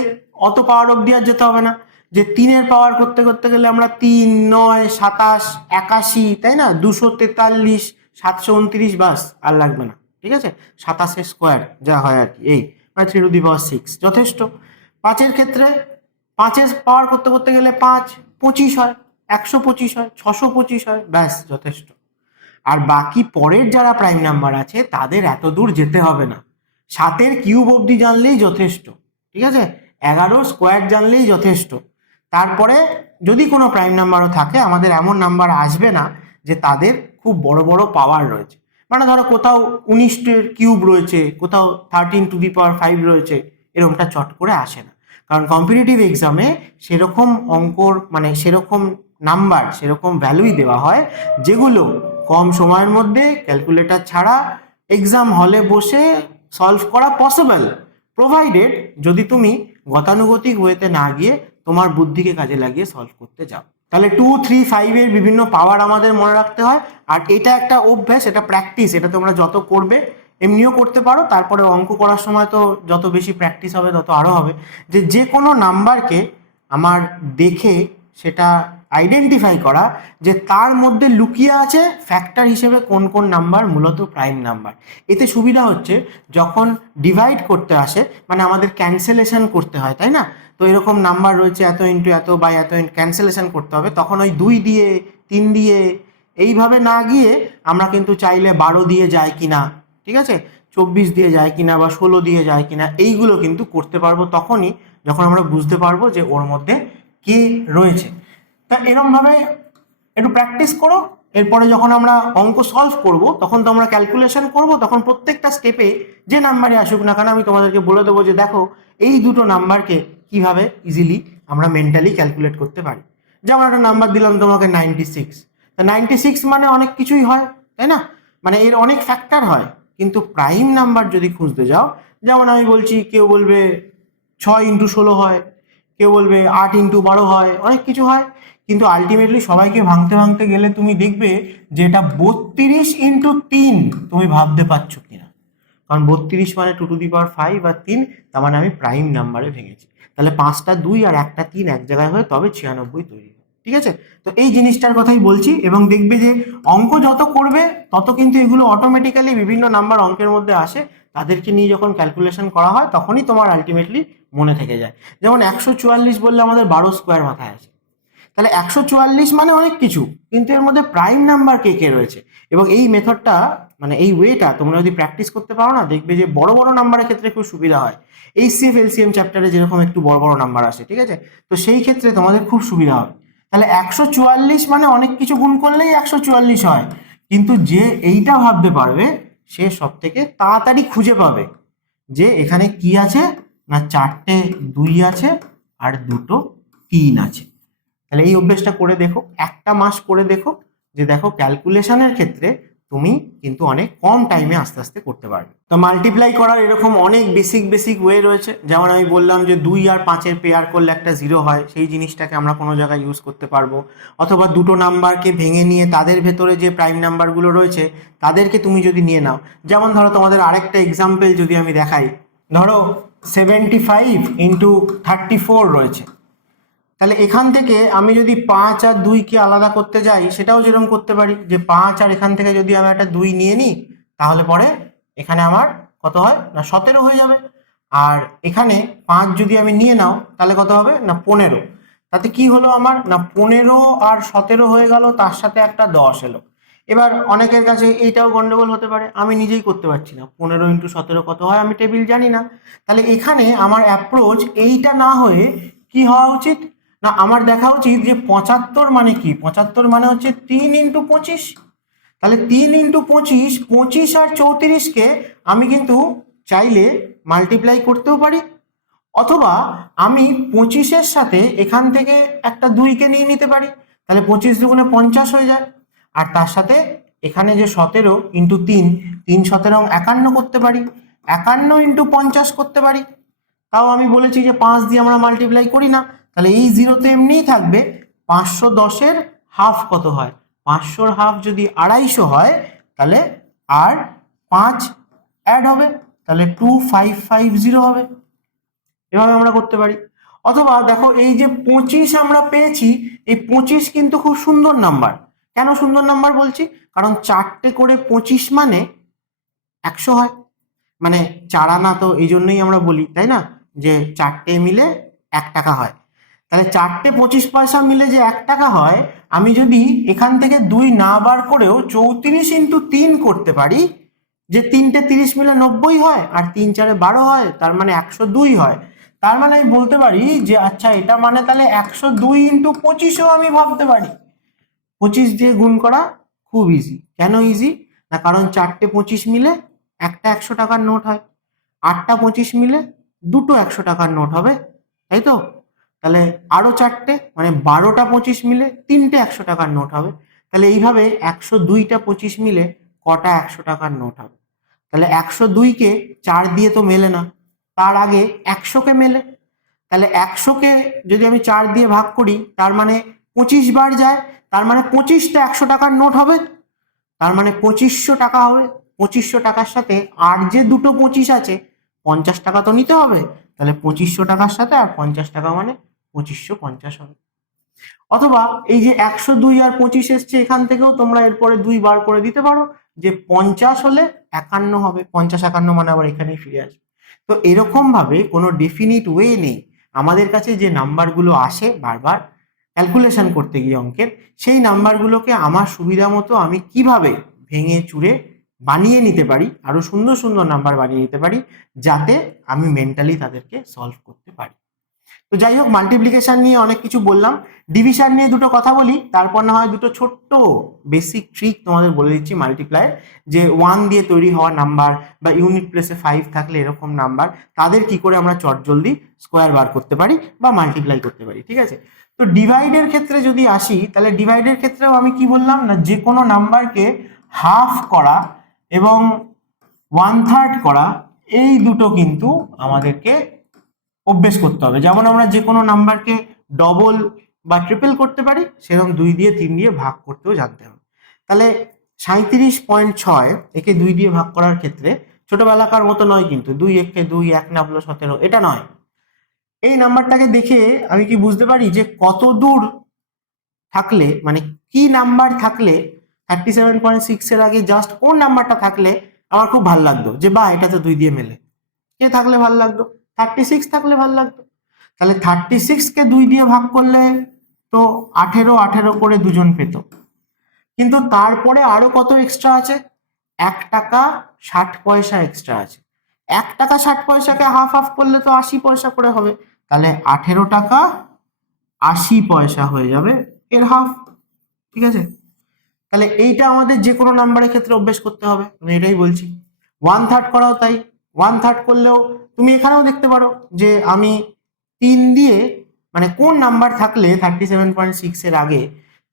অত পাওয়ার অব্দি আর যেতে হবে না, যে 3-এর পাওয়ার করতে করতে গেলে আমরা 3, 9, 27, 81, তাই না, 243, 729, বাস আর লাগবে না, ঠিক আছে। 27 স্কোয়ার যা হয় আর কি, এই মানে 3^6 যথেষ্ট। 5-এর ক্ষেত্রে 5-এর পাওয়ার করতে করতে গেলে 5, 25 হয়, 125 হয়, 625 হয়, ব্যাস যথেষ্ট। আর বাকি পরের যারা প্রাইম নাম্বার আছে তাদের এত দূর যেতে হবে না, 7-এর কিউব অবধি জানলেই যথেষ্ট, ঠিক আছে। 11 স্কোয়ার জানলেই যথেষ্ট। তারপরে যদি কোনো প্রাইম নাম্বারও থাকে, আমাদের এমন নাম্বার আসবে না যে তাদের খুব বড় বড় পাওয়ার রয়েছে, মানে ধরো কোথাও 19-এর কিউব রয়েছে, কোথাও 13^5 রয়েছে, এরকমটা চট করে আসে না। কারণ কম্পিটিটিভ এক্সামে সেরকম অঙ্কর মানে সেরকম নাম্বার, সেরকম ভ্যালুই দেওয়া হয় যেগুলো কম সময়ের মধ্যে ক্যালকুলেটর ছাড়া এক্সাম হলে বসে সলভ করা পসিবল, প্রোভাইডেড যদি তুমি গতানুগতিক ওয়েতে না গিয়ে তোমার বুদ্ধিকে কাজে লাগিয়ে সলভ করতে যাও। তাহলে 2, 3, 5-এর বিভিন্ন পাওয়ার আমাদের মনে রাখতে হয়, আর এটা একটা অভ্যাস, এটা প্র্যাকটিস, এটা তোমরা যত করবে এমনিও করতে পারো, তারপরে অঙ্ক করার সময় তো যত বেশি প্র্যাকটিস হবে তত আরও হবে, যে কোনো নাম্বারকে আমার দেখে সেটা আইডেন্টিফাই করা যে তার মধ্যে লুকিয়ে আছে ফ্যাক্টর হিসেবে কোন কোন নাম্বার মূলত প্রাইম নাম্বার। এতে সুবিধা হচ্ছে যখন ডিভাইড করতে আসে, মানে আমাদের ক্যান্সেলেশন করতে হয়, তাই না, তো এরকম নাম্বার রয়েছে এত ইন্টু এত বা এত ক্যান্সেলেশন করতে হবে, তখন ওই 2 দিয়ে 3 দিয়ে এইভাবে না গিয়ে আমরা কিন্তু চাইলে 12 দিয়ে যায় কিনা, ঠিক আছে, 24 দিয়ে যায় কিনা বা 16 দিয়ে যায় কিনা, এইগুলো কিন্তু করতে পারবো তখনই যখন আমরা বুঝতে পারবো যে ওর মধ্যে কে রয়েছে। তা এরমভাবে একটু প্র্যাকটিস করো, এরপরে যখন আমরা অঙ্ক সলভ করব তখন তো আমরা ক্যালকুলেশন করব, তখন প্রত্যেকটা স্টেপে যে নাম্বারে আসুক না কেন আমি তোমাদেরকে বলে দেবো যে দেখো এই দুটো নাম্বারকে কিভাবে ইজিলি আমরা মেন্টালি ক্যালকুলেট করতে পারি। যেমন একটা নাম্বার দিলাম তোমাকে 96, তা 96 মানে অনেক কিছুই হয়, তাই না, মানে এর অনেক ফ্যাক্টর হয়, কিন্তু প্রাইম নাম্বার যদি খুঁজতে যাও, যেমন আমি বলছি, কেউ বলবে 6x16 হয়, কেউ বলবে 8x12 হয়, অনেক কিছু হয়, কিন্তু আলটিমেটলি সবাইকে ভাঙতে ভাঙতে গেলে তুমি দেখবে যে এটা 32x3, তুমি ভাবতে পারছো কিনা, কারণ 32 মানে 2^5 আর 3, তার মানে আমি প্রাইম নাম্বারে ভেঙেছি, তাহলে 5টা 2 আর একটা 3 এক জায়গায় হয়ে তবে 96 তৈরি হয়, ঠিক আছে। তো এই জিনিসটার কথাই বলছি, এবং দেখবে যে অঙ্ক যত করবে তত কিন্তু এগুলো অটোমেটিক্যালি বিভিন্ন নাম্বার অঙ্কের মধ্যে আসে, তাদেরকে নিয়ে যখন ক্যালকুলেশন করা হয় তখনই তোমার আলটিমেটলি মনে থেকে যায়। যেমন 144 বললে আমাদের 12 স্কোয়ার মাথায় আসে, তাহলে 144 মানে অনেক কিছু, কিন্তু এর মধ্যে প্রাইম নাম্বার কে কে রয়েছে, এবং এই মেথডটা মানে এই ওয়েটা তোমরা যদি প্র্যাকটিস করতে পারো না, দেখবে যে বড় বড় নাম্বারের ক্ষেত্রে খুব সুবিধা হয়। এইচসিএফ এলসিএম চ্যাপ্টারে যেরকম একটু বড় বড় নাম্বার আসে, ঠিক আছে, তো সেই ক্ষেত্রে তোমাদের খুব সুবিধা হবে। তাহলে 144 মানে অনেক কিছু গুণ করলেই 144 হয়, কিন্তু যে এইটা ভাবতে পারবে সে সব থেকে তাড়াতাড়ি খুঁজে পাবে যে এখানে কি আছে, না 4টে 2 আছে আর 2টো 3 আছে। তাহলে এই অভ্যেসটা করে দেখো, একটা মাস করে দেখো, যে দেখো ক্যালকুলেশনের ক্ষেত্রে তুমি কিন্তু অনেক কম টাইমে আস্তে আস্তে করতে পারবে। তো মাল্টিপ্লাই করার এরকম অনেক বেসিক ওয়ে রয়েছে, যেমন আমি বললাম যে 2 আর 5-এর পেয়ার করলে একটা 0 হয়, সেই জিনিসটাকে আমরা কোনো জায়গায় ইউজ করতে পারবো, অথবা দুটো নাম্বারকে ভেঙে নিয়ে তাদের ভেতরে যে প্রাইম নাম্বারগুলো রয়েছে তাদেরকে তুমি যদি নিয়ে নাও, যেমন ধরো তোমাদের আরেকটা এক্সাম্পল যদি আমি দেখাই, ধরো 75x34 রয়েছে, তাহলে এখান থেকে আমি যদি 5 আর 2কে আলাদা করতে যাই, সেটাও যেরকম করতে পারি যে 5 আর এখান থেকে যদি আমি একটা 2 নিয়ে নিই, তাহলে পরে এখানে আমার কত হয়, না 17 হয়ে যাবে। আর এখানে 5 যদি আমি নিয়ে নাও তাহলে কত হবে, না 15, তাতে কি হলো আমার, না 15 আর 17 হয়ে গেল, তার সাথে একটা 10 এলো। এবার অনেকের কাছে এইটাও গন্ডগোল হতে পারে, আমি নিজেই করতে পারছি না, 15x17 কত হয় আমি টেবিল জানি না, তাহলে এখানে আমার অ্যাপ্রোচ এইটা না হয়ে কি হওয়া উচিত, না আমার দেখা উচিত যে 75 মানে কি, 75 মানে হচ্ছে 3x25, তাহলে 3x25, 25 আর 34কে আমি কিন্তু চাইলে মাল্টিপ্লাই করতেও পারি, অথবা আমি 25-এর সাথে এখান থেকে একটা 2কে নিয়ে নিতে পারি, তাহলে 25 দুগুণে 50 হয়ে যায়, আর তার সাথে এখানে যে 17x3, 3×17 51 করতে পারি, 51x50 করতে পারি। তাও আমি বলেছি যে 5 দিয়ে আমরা মাল্টিপ্লাই করি না, তাহলে এই জিরোতে এমনিই থাকবে। 510-এর হাফ কত হয়? 500-র হাফ যদি 250 হয় তাহলে আর 5 অ্যাড হবে, তাহলে 2550 হবে। এভাবে আমরা করতে পারি। অথবা দেখো এই যে 25 আমরা পেয়েছি, এই 25 কিন্তু খুব সুন্দর নাম্বার। কেন সুন্দর নাম্বার বলছি? কারণ 4টে করে 25 মানে 100 হয়, মানে 4 আনা, তো এই জন্যই আমরা বলি, তাই না, যে 4টে মিলে 1 টাকা হয়। তাহলে 4টে 25 পয়সা মিলে যে 1 টাকা হয়, আমি যদি এখান থেকে 2 না বার করেও 34x3 করতে পারি, যে 3টে 30 মিলে 90 হয়, আর 3 4-এ 12 হয়, তার মানে 102 হয়। তার মানে আমি বলতে পারি যে আচ্ছা এটা মানে তাহলে 102x25ও আমি ভাবতে পারি। 25 দিয়ে গুণ করা খুব ইজি। কেন ইজি? না কারণ 4টে 25 মিলে একটা 100 টাকার নোট হয়, 8টা 25 মিলে দুটো 100 টাকার নোট হবে, তাই তো? তাহলে আরো 4টে মানে 12টা 25 মিলে 3টে 100 টাকার নোট হবে। তাহলে এইভাবে 102টা 25 মিলে কটা 100 টাকার নোট হবে? তাহলে 102কে 4 দিয়ে তো মেলে না, তার আগে 100কে মেলে। তাহলে 100কে যদি আমি 4 দিয়ে ভাগ করি, তার মানে 25 বার যায়, তার মানে 25টা 100 টাকার নোট হবে, তার মানে 2500 টাকা হবে। 2500 টাকার সাথে আর যে দুটো 25 আছে, 50 টাকা তো নিতে হবে, তাহলে 2500 টাকার সাথে আর 50 টাকা মানে 2550 হবে। অথবা এই যে 102 আর 25 এসছে, এখান থেকেও তোমরা এরপরে 2 বার করে দিতে পারো, যে 50 হলে 51 হবে, 50 51 মানে আবার এখানেই ফিরে আসবে। তো এরকম ভাবে কোনো ডেফিনিট ওয়ে নেই। আমাদের কাছে যে নাম্বারগুলো আসে বারবার ক্যালকুলেশন করতে গিয়ে অঙ্কের, সেই নাম্বারগুলোকে আমার সুবিধা মতো আমি কিভাবে ভেঙে চুরে বানিয়ে নিতে পারি, আরো সুন্দর সুন্দর নাম্বার বানিয়ে নিতে পারি, যাতে আমি মেন্টালি তাদেরকে সলভ করতে পারি। তো যাই হোক, মাল্টিপ্লিকেশন নিয়ে অনেক কিছু বললাম, ডিভিশন নিয়ে দুটো কথা বলি, তারপর না হয় দুটো ছোট্ট বেসিক ট্রিক তোমাদের বলে দিচ্ছি মাল্টিপ্লাইয়ের, যে 1 দিয়ে তৈরি হওয়া নাম্বার বা ইউনিট প্লেসে 5 থাকলে এরকম নাম্বার, তাদের কি করে আমরা চটজলদি স্কোয়ার বার করতে পারি বা মাল্টিপ্লাই করতে পারি। ঠিক আছে? তো ডিভাইডের ক্ষেত্রে যদি আসি, তাহলে ডিভাইডের ক্ষেত্রেও আমি কি বললাম না, যে কোনো নাম্বারকে হাফ করা এবং 1/3 করা, এই দুটো কিন্তু আমাদেরকে অভ্যেস করতে হবে। যেমন আমরা যে কোনো নাম্বারকে ডবল বা ট্রিপল করতে পারি, সেরকম 2 দিয়ে 3 দিয়ে ভাগ করতেও জানতে হবে। তাহলে 37.6 একে 2 দিয়ে ভাগ করার ক্ষেত্রে ছোটবেলাকার মতো নয়, কিন্তু 2 একে 2, 1 নাবলো 17, এটা নয়। এই নাম্বারটাকে দেখে আমি কি বুঝতে পারি যে কত দূর থাকলে, মানে কি নাম্বার থাকলে 37.6 এর আগে জাস্ট কোন নাম্বারটা থাকলে আমার খুব ভালো লাগতো, যে বা এটা তো 2 দিয়ে মেলে। কে থাকলে ভালো লাগতো? 36 থাকলে ভালো লাগতো। তাহলে 36কে 2 দিয়ে ভাগ করলে তো 18 করে দুজন পেত। কিন্তু তারপরে আরো কত এক্সট্রা আছে? 1 টাকা 60 পয়সা এক্সট্রা আছে। 1 টাকা 60 পয়সাকে হাফ হাফ করলে তো 80 পয়সা করে হবে। তাহলে 18 টাকা 80 পয়সা হয়ে যাবে এর হাফ। ঠিক আছে? তাহলে এইটা আমাদের যে কোনো নাম্বারের ক্ষেত্রে অভ্যেস করতে হবে, আমি এটাই বলছি। 1/3 করাও তাই। 1/3 করলেও তুমি এখানেও দেখতে পারো যে আমি 3 দিয়ে, মানে কোন নাম্বার থাকলে 37.6 এর আগে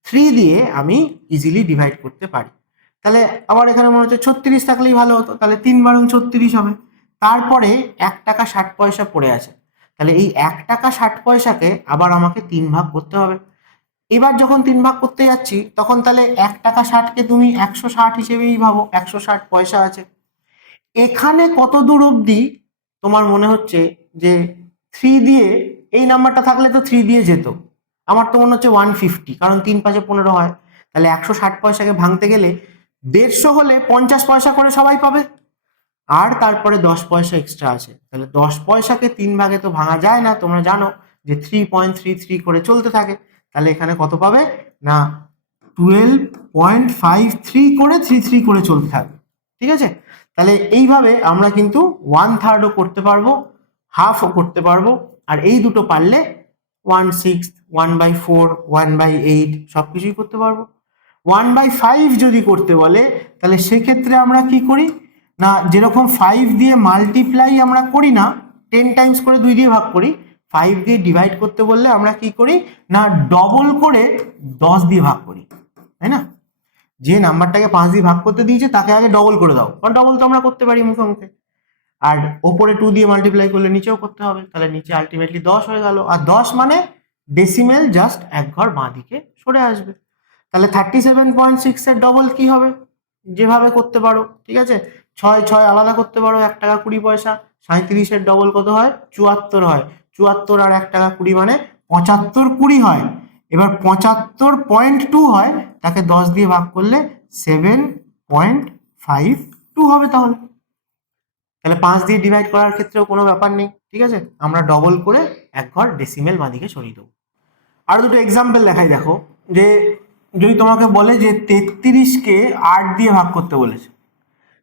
3 দিয়ে আমি ইজিলি ডিভাইড করতে পারি। তাহলে আবার এখানে মনে হচ্ছে 36 থাকলেই ভালো হতো, তাহলে 3 বারং 36 হবে। তারপরে 1 টাকা 60 পয়সা পড়ে আছে, তাহলে এই 1 টাকা 60 পয়সাকে আবার আমাকে 3 ভাগ করতে হবে। এবার যখন 3 ভাগ করতে যাচ্ছি, তখন তাহলে 1 টাকা 60কে তুমি 160 হিসেবেই ভাবো, 160 পয়সা আছে। এখানে কত দূর অবধি তোমার মনে হচ্ছে যে 3 দিয়ে, এই নাম্বারটা থাকলে তো 3 দিয়ে যেত? আমার তো মনে হচ্ছে 150, কারণ 3 5 15 হয়। তাহলে 160 পয়সাকে ভাঙতে গেলে 150 হলে 50 পয়সা করে সবাই পাবে, আর তারপরে 10 পয়সা এক্সট্রা আছে। তাহলে 10 পয়সাকে 3 ভাগে তো ভাঙা যায় না, তোমরা জানো যে 3.33 করে চলতে থাকে। তাহলে এখানে কত পাবে না 12.53 করে 33 করে চলতে থাকবে। ঠিক আছে? তাহলে এইভাবে আমরা কিন্তু 1/3ও করতে পারবো, হাফও করতে পারবো, আর এই দুটো পারলে 1/6, 1/4, 1/8 সবকিছুই করতে পারবো। 1/5 যদি করতে বলে, তাহলে সেক্ষেত্রে আমরা কি করি না, যেরকম 5 দিয়ে মাল্টিপ্লাই আমরা করি না, 10 টাইমস করে 2 দিয়ে ভাগ করি, 5 দিয়ে ডিভাইড করতে বললে আমরা কি করি না ডবল করে 10 দিয়ে ভাগ করি, তাই না? যে নাম্বারটাকে 5 দিয়ে ভাগ করতে দিয়েছে তাকে আগে ডবল করে দাও, কারণ ডবল তো আমরা করতে পারি মুখে মুখে। আর ওপরে 2 দিয়ে মাল্টিপ্লাই করলে নিচেও করতে হবে, তাহলে নিচে আলটিমেটলি 10 হয়ে গেল। আর 10 মানে ডেসিমেল জাস্ট এক ঘর বাঁ দিকে সরে আসবে। তাহলে 37.6 এর ডবল কি হবে, যেভাবে করতে পারো, ঠিক আছে, 6 আলাদা করতে পারো, 1 টাকা 20 পয়সা। 37-এর ডবল কত হয়, 74 হয়। 74 আর 1 টাকা 20 মানে 75-20 হয়। এবার 75.2 হয়, তাকে 10 দিয়ে ভাগ করলে 7.52 হবে। তাহলে 5 দিয়ে ডিভাইড করার ক্ষেত্রেও কোনো ব্যাপার নেই, ঠিক আছে, আমরা ডবল করে এক ঘর ডেসিমেল বাঁদিকে সরিয়ে দেবো। আরো দুটো এক্সাম্পল দেখাই, দেখো, যে যদি তোমাকে বলে যে 33-কে 8 দিয়ে ভাগ করতে বলেছে,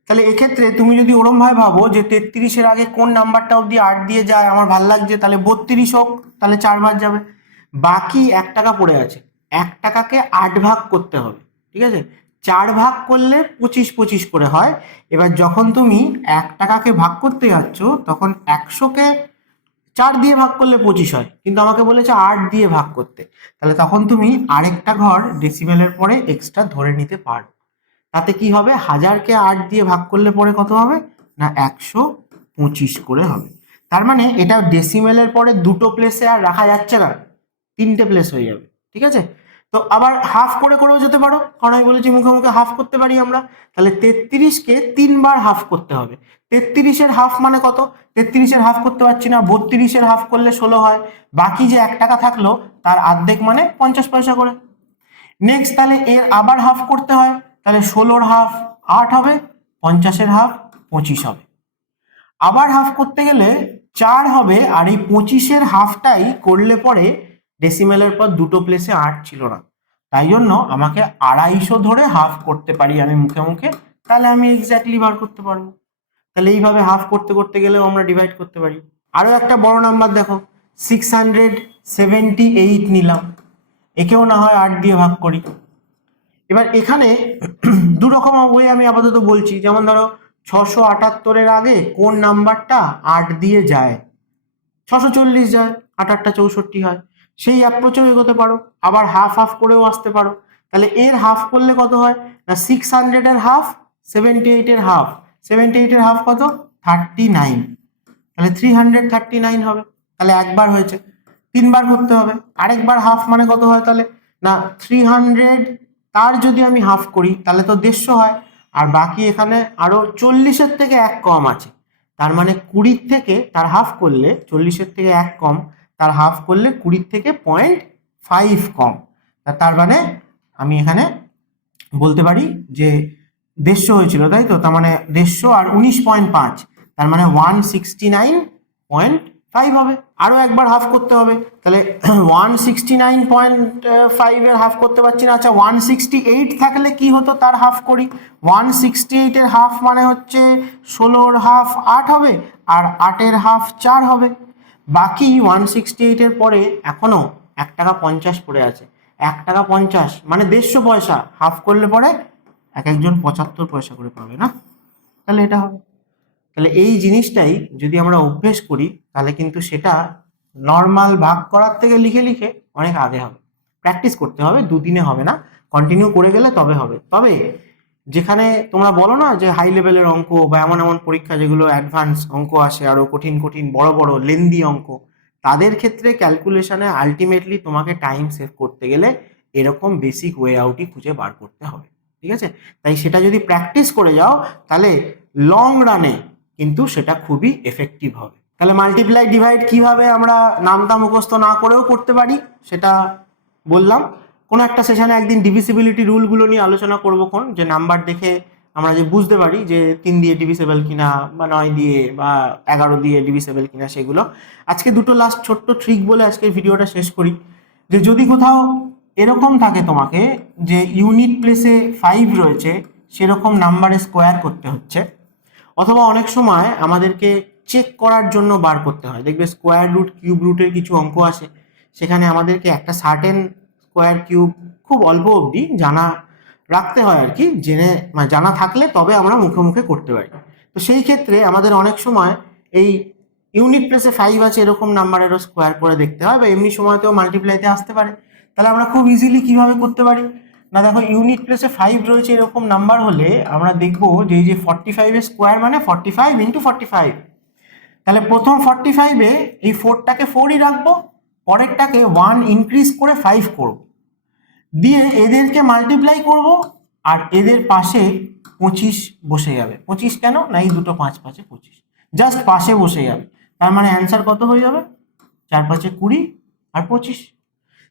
তাহলে এক্ষেত্রে তুমি যদি ওরম ভাবে ভাবো যে 33-এর আগে কোন নাম্বারটা অব্দি 8 দিয়ে যায় আমার ভাল লাগছে, তাহলে 32 হোক, তাহলে 4 বার যাবে, বাকি 1 টাকা পড়ে আছে, 1 টাকাকে 8 ভাগ করতে হবে, ঠিক আছে, 4 ভাগ করলে 25 করে হয়। এবার যখন তুমি 1 টাকাকে ভাগ করতে যাচ্ছ তখন 100-কে 4 দিয়ে ভাগ করলে 25 হয়, কিন্তু আমাকে বলেছে 8 দিয়ে ভাগ করতে, তাহলে তখন তুমি আরেকটা ঘর ডেসিমেলের পরে এক্সট্রা ধরে নিতে পারো। তাতে কি হবে, 1000-কে 8 দিয়ে ভাগ করলে পরে কত হবে না 125 করে হবে। তার মানে এটা ডেসিমেলের পরে দুটো প্লেসে আর রাখা যাচ্ছে না, 3টে প্লেস হয়ে যাবে, ঠিক আছে। তো আবার হাফ করে করেও যেতে পারো, কারণ আমি বলেছি মুখে মুখে হাফ করতে পারি আমরা। তাহলে 33-কে 3 বার হাফ করতে হবে। 33-এর হাফ মানে কত, 33-এর হাফ করতে পারছি না, 32-এর হাফ করলে 16 হয়, বাকি যে 1 টাকা থাকলো তার অর্ধেক মানে 50 পয়সা করে। নেক্সট তাহলে এর আবার হাফ করতে হয়, তাহলে 16-র হাফ 8 হবে, 50-এর হাফ 25 হবে। আবার হাফ করতে গেলে 4 হবে, আর এই 25-এর হাফটাই করলে পরে ডেসিমেলের পর দুটো প্লেসে 8 ছিল না, তাই জন্য আমাকে 250 ধরে হাফ করতে পারি আমি মুখে মুখে, তাহলে আমি এক্স্যাক্টলি বার করতে পারবো। তাহলে এইভাবে হাফ করতে করতে গেলেও আমরা ডিভাইড করতে পারি। আরো একটা বড় নাম্বার দেখো, 678 নিলাম, একেও না হয় 8 দিয়ে ভাগ করি। এবার এখানে দু রকম ওয়ে আমি আপাতত বলছি, যেমন ধরো 678-এর আগে কোন নাম্বারটা 8 দিয়ে যায়, 640 যায়, 8-8 64 হয়, সেই অ্যাপ্রোচেও এগোতে পারো, আবার হাফ হাফ করেও আসতে পারো। তাহলে এর হাফ করলে কত হয় না 600-এর হাফ 78-এর হাফ, 78-এর হাফ কত 39, তাহলে 339 হবে। তাহলে একবার হয়েছে, 3 বার করতে হবে, আরেকবার হাফ মানে কত হয় তাহলে না 300, তার যদি আমি হাফ করি তাহলে তো 150 হয়, আর বাকি এখানে আরো 40-এর থেকে 1 কম আছে, তার মানে 20 থেকে তার হাফ করলে 40-এর থেকে 1 কম, তার হাফ করলে 20 থেকে 0.5 কম, তার মানে আমি এখানে বলতে পারি যে 150 হয়েছিল, তাই তো, তার মানে 150 আর 19.5, তার মানে 169.5 হবে। আরো একবার হাফ করতে হবে, তাহলে 169.5 এর হাফ করতে পারছি না, আচ্ছা 168 থাকলে কি হতো তার হাফ করি, 168-এর হাফ মানে হচ্ছে 16-র হাফ 8 হবে, আর 8-এর হাফ 4 হবে, বাকি 168-এর পরে এখনো 1 টাকা 50 পড়ে আছে, 1 টাকা 50 মানে 150 পয়সা, হাফ করলে পরে এক একজন 75 পয়সা করে পাবে না, তাহলে এটা হবে। তাহলে এই জিনিসটাই যদি আমরা অভ্যেস করি তাহলে কিন্তু সেটা নর্মাল ভাগ করার থেকে লিখে লিখে অনেক আগে হবে। প্র্যাকটিস করতে হবে, দুদিনে হবে না, কন্টিনিউ করে গেলে তবে হবে। তবে যেখানে তোমরা বলো না যে হাই লেভেলের অঙ্ক বা এমন এমন পরীক্ষা যেগুলো অ্যাডভান্স অঙ্ক আসে, আরো কঠিন কঠিন বড় বড় লেন্দি অঙ্ক, তাদের ক্ষেত্রে ক্যালকুলেশনে আলটিমেটলি তোমাকে টাইম সেভ করতে গেলে এরকম বেসিক ওয়ে আউটই খুঁজে বার করতে হবে, ঠিক আছে। তাই সেটা যদি প্র্যাকটিস করে যাও তাহলে লং রানে কিন্তু সেটা খুবই এফেক্টিভ হবে। তাহলে মাল্টিপ্লাই ডিভাইড কিভাবে আমরা নামটা মুখস্থ না করেও করতে পারি সেটা বললাম। কোনো একটা সেশনে একদিন ডিভিসিবিলিটি রুলগুলো নিয়ে আলোচনা করবো, কোন যে নাম্বার দেখে আমরা যে বুঝতে পারি যে 3 দিয়ে ডিভিসেবল কিনা, বা 9 দিয়ে বা 11 দিয়ে ডিভিসেবল কিনা, সেগুলো। আজকে দুটো লাস্ট ছোট্ট ট্রিক বলে আজকের ভিডিওটা শেষ করি, যে যদি কোথাও এরকম থাকে তোমাকে যে ইউনিট প্লেসে 5 রয়েছে, সেরকম নাম্বারে স্কোয়ার করতে হচ্ছে, অথবা অনেক সময় আমাদেরকে চেক করার জন্য বার করতে হয়, দেখবে স্কোয়ার রুট কিউব রুটের কিছু অঙ্ক আসে, সেখানে আমাদেরকে একটা সার্টেন স্কোয়ার কিউব খুব অল্প অবধি জানা রাখতে হয় আর কি, জেনে মানে জানা থাকলে তবে আমরা মুখে মুখে করতে পারি। তো সেই ক্ষেত্রে আমাদের অনেক সময় এই ইউনিট প্লেসে 5 আছে এরকম নাম্বারেরও স্কোয়ার করে দেখতে হয়, বা এমনি সময়তেও মাল্টিপ্লাইতে আসতে পারে। তাহলে আমরা খুব ইজিলি কিভাবে করতে পারি না, দেখো ইউনিট প্লেসে 5 রয়েছে এরকম নাম্বার হলে আমরা দেখবো যে এই যে 45-এর স্কোয়ার মানে 45 × 45, তাহলে প্রথম 45-এ এই 4টাকে 4ই রাখবো, পরেরটাকে 1 ইনক্রিজ করে 5 করব, দিয়ে এদেরকে মাল্টিপ্লাই করব, আর এদের পাশে 25 বসে যাবে। 25 কেন না, এই দুটো 5 5 25, জাস্ট পাশে বসে যাবে। তার মানে অ্যান্সার কত হয়ে যাবে, 4 5 20 আর 25।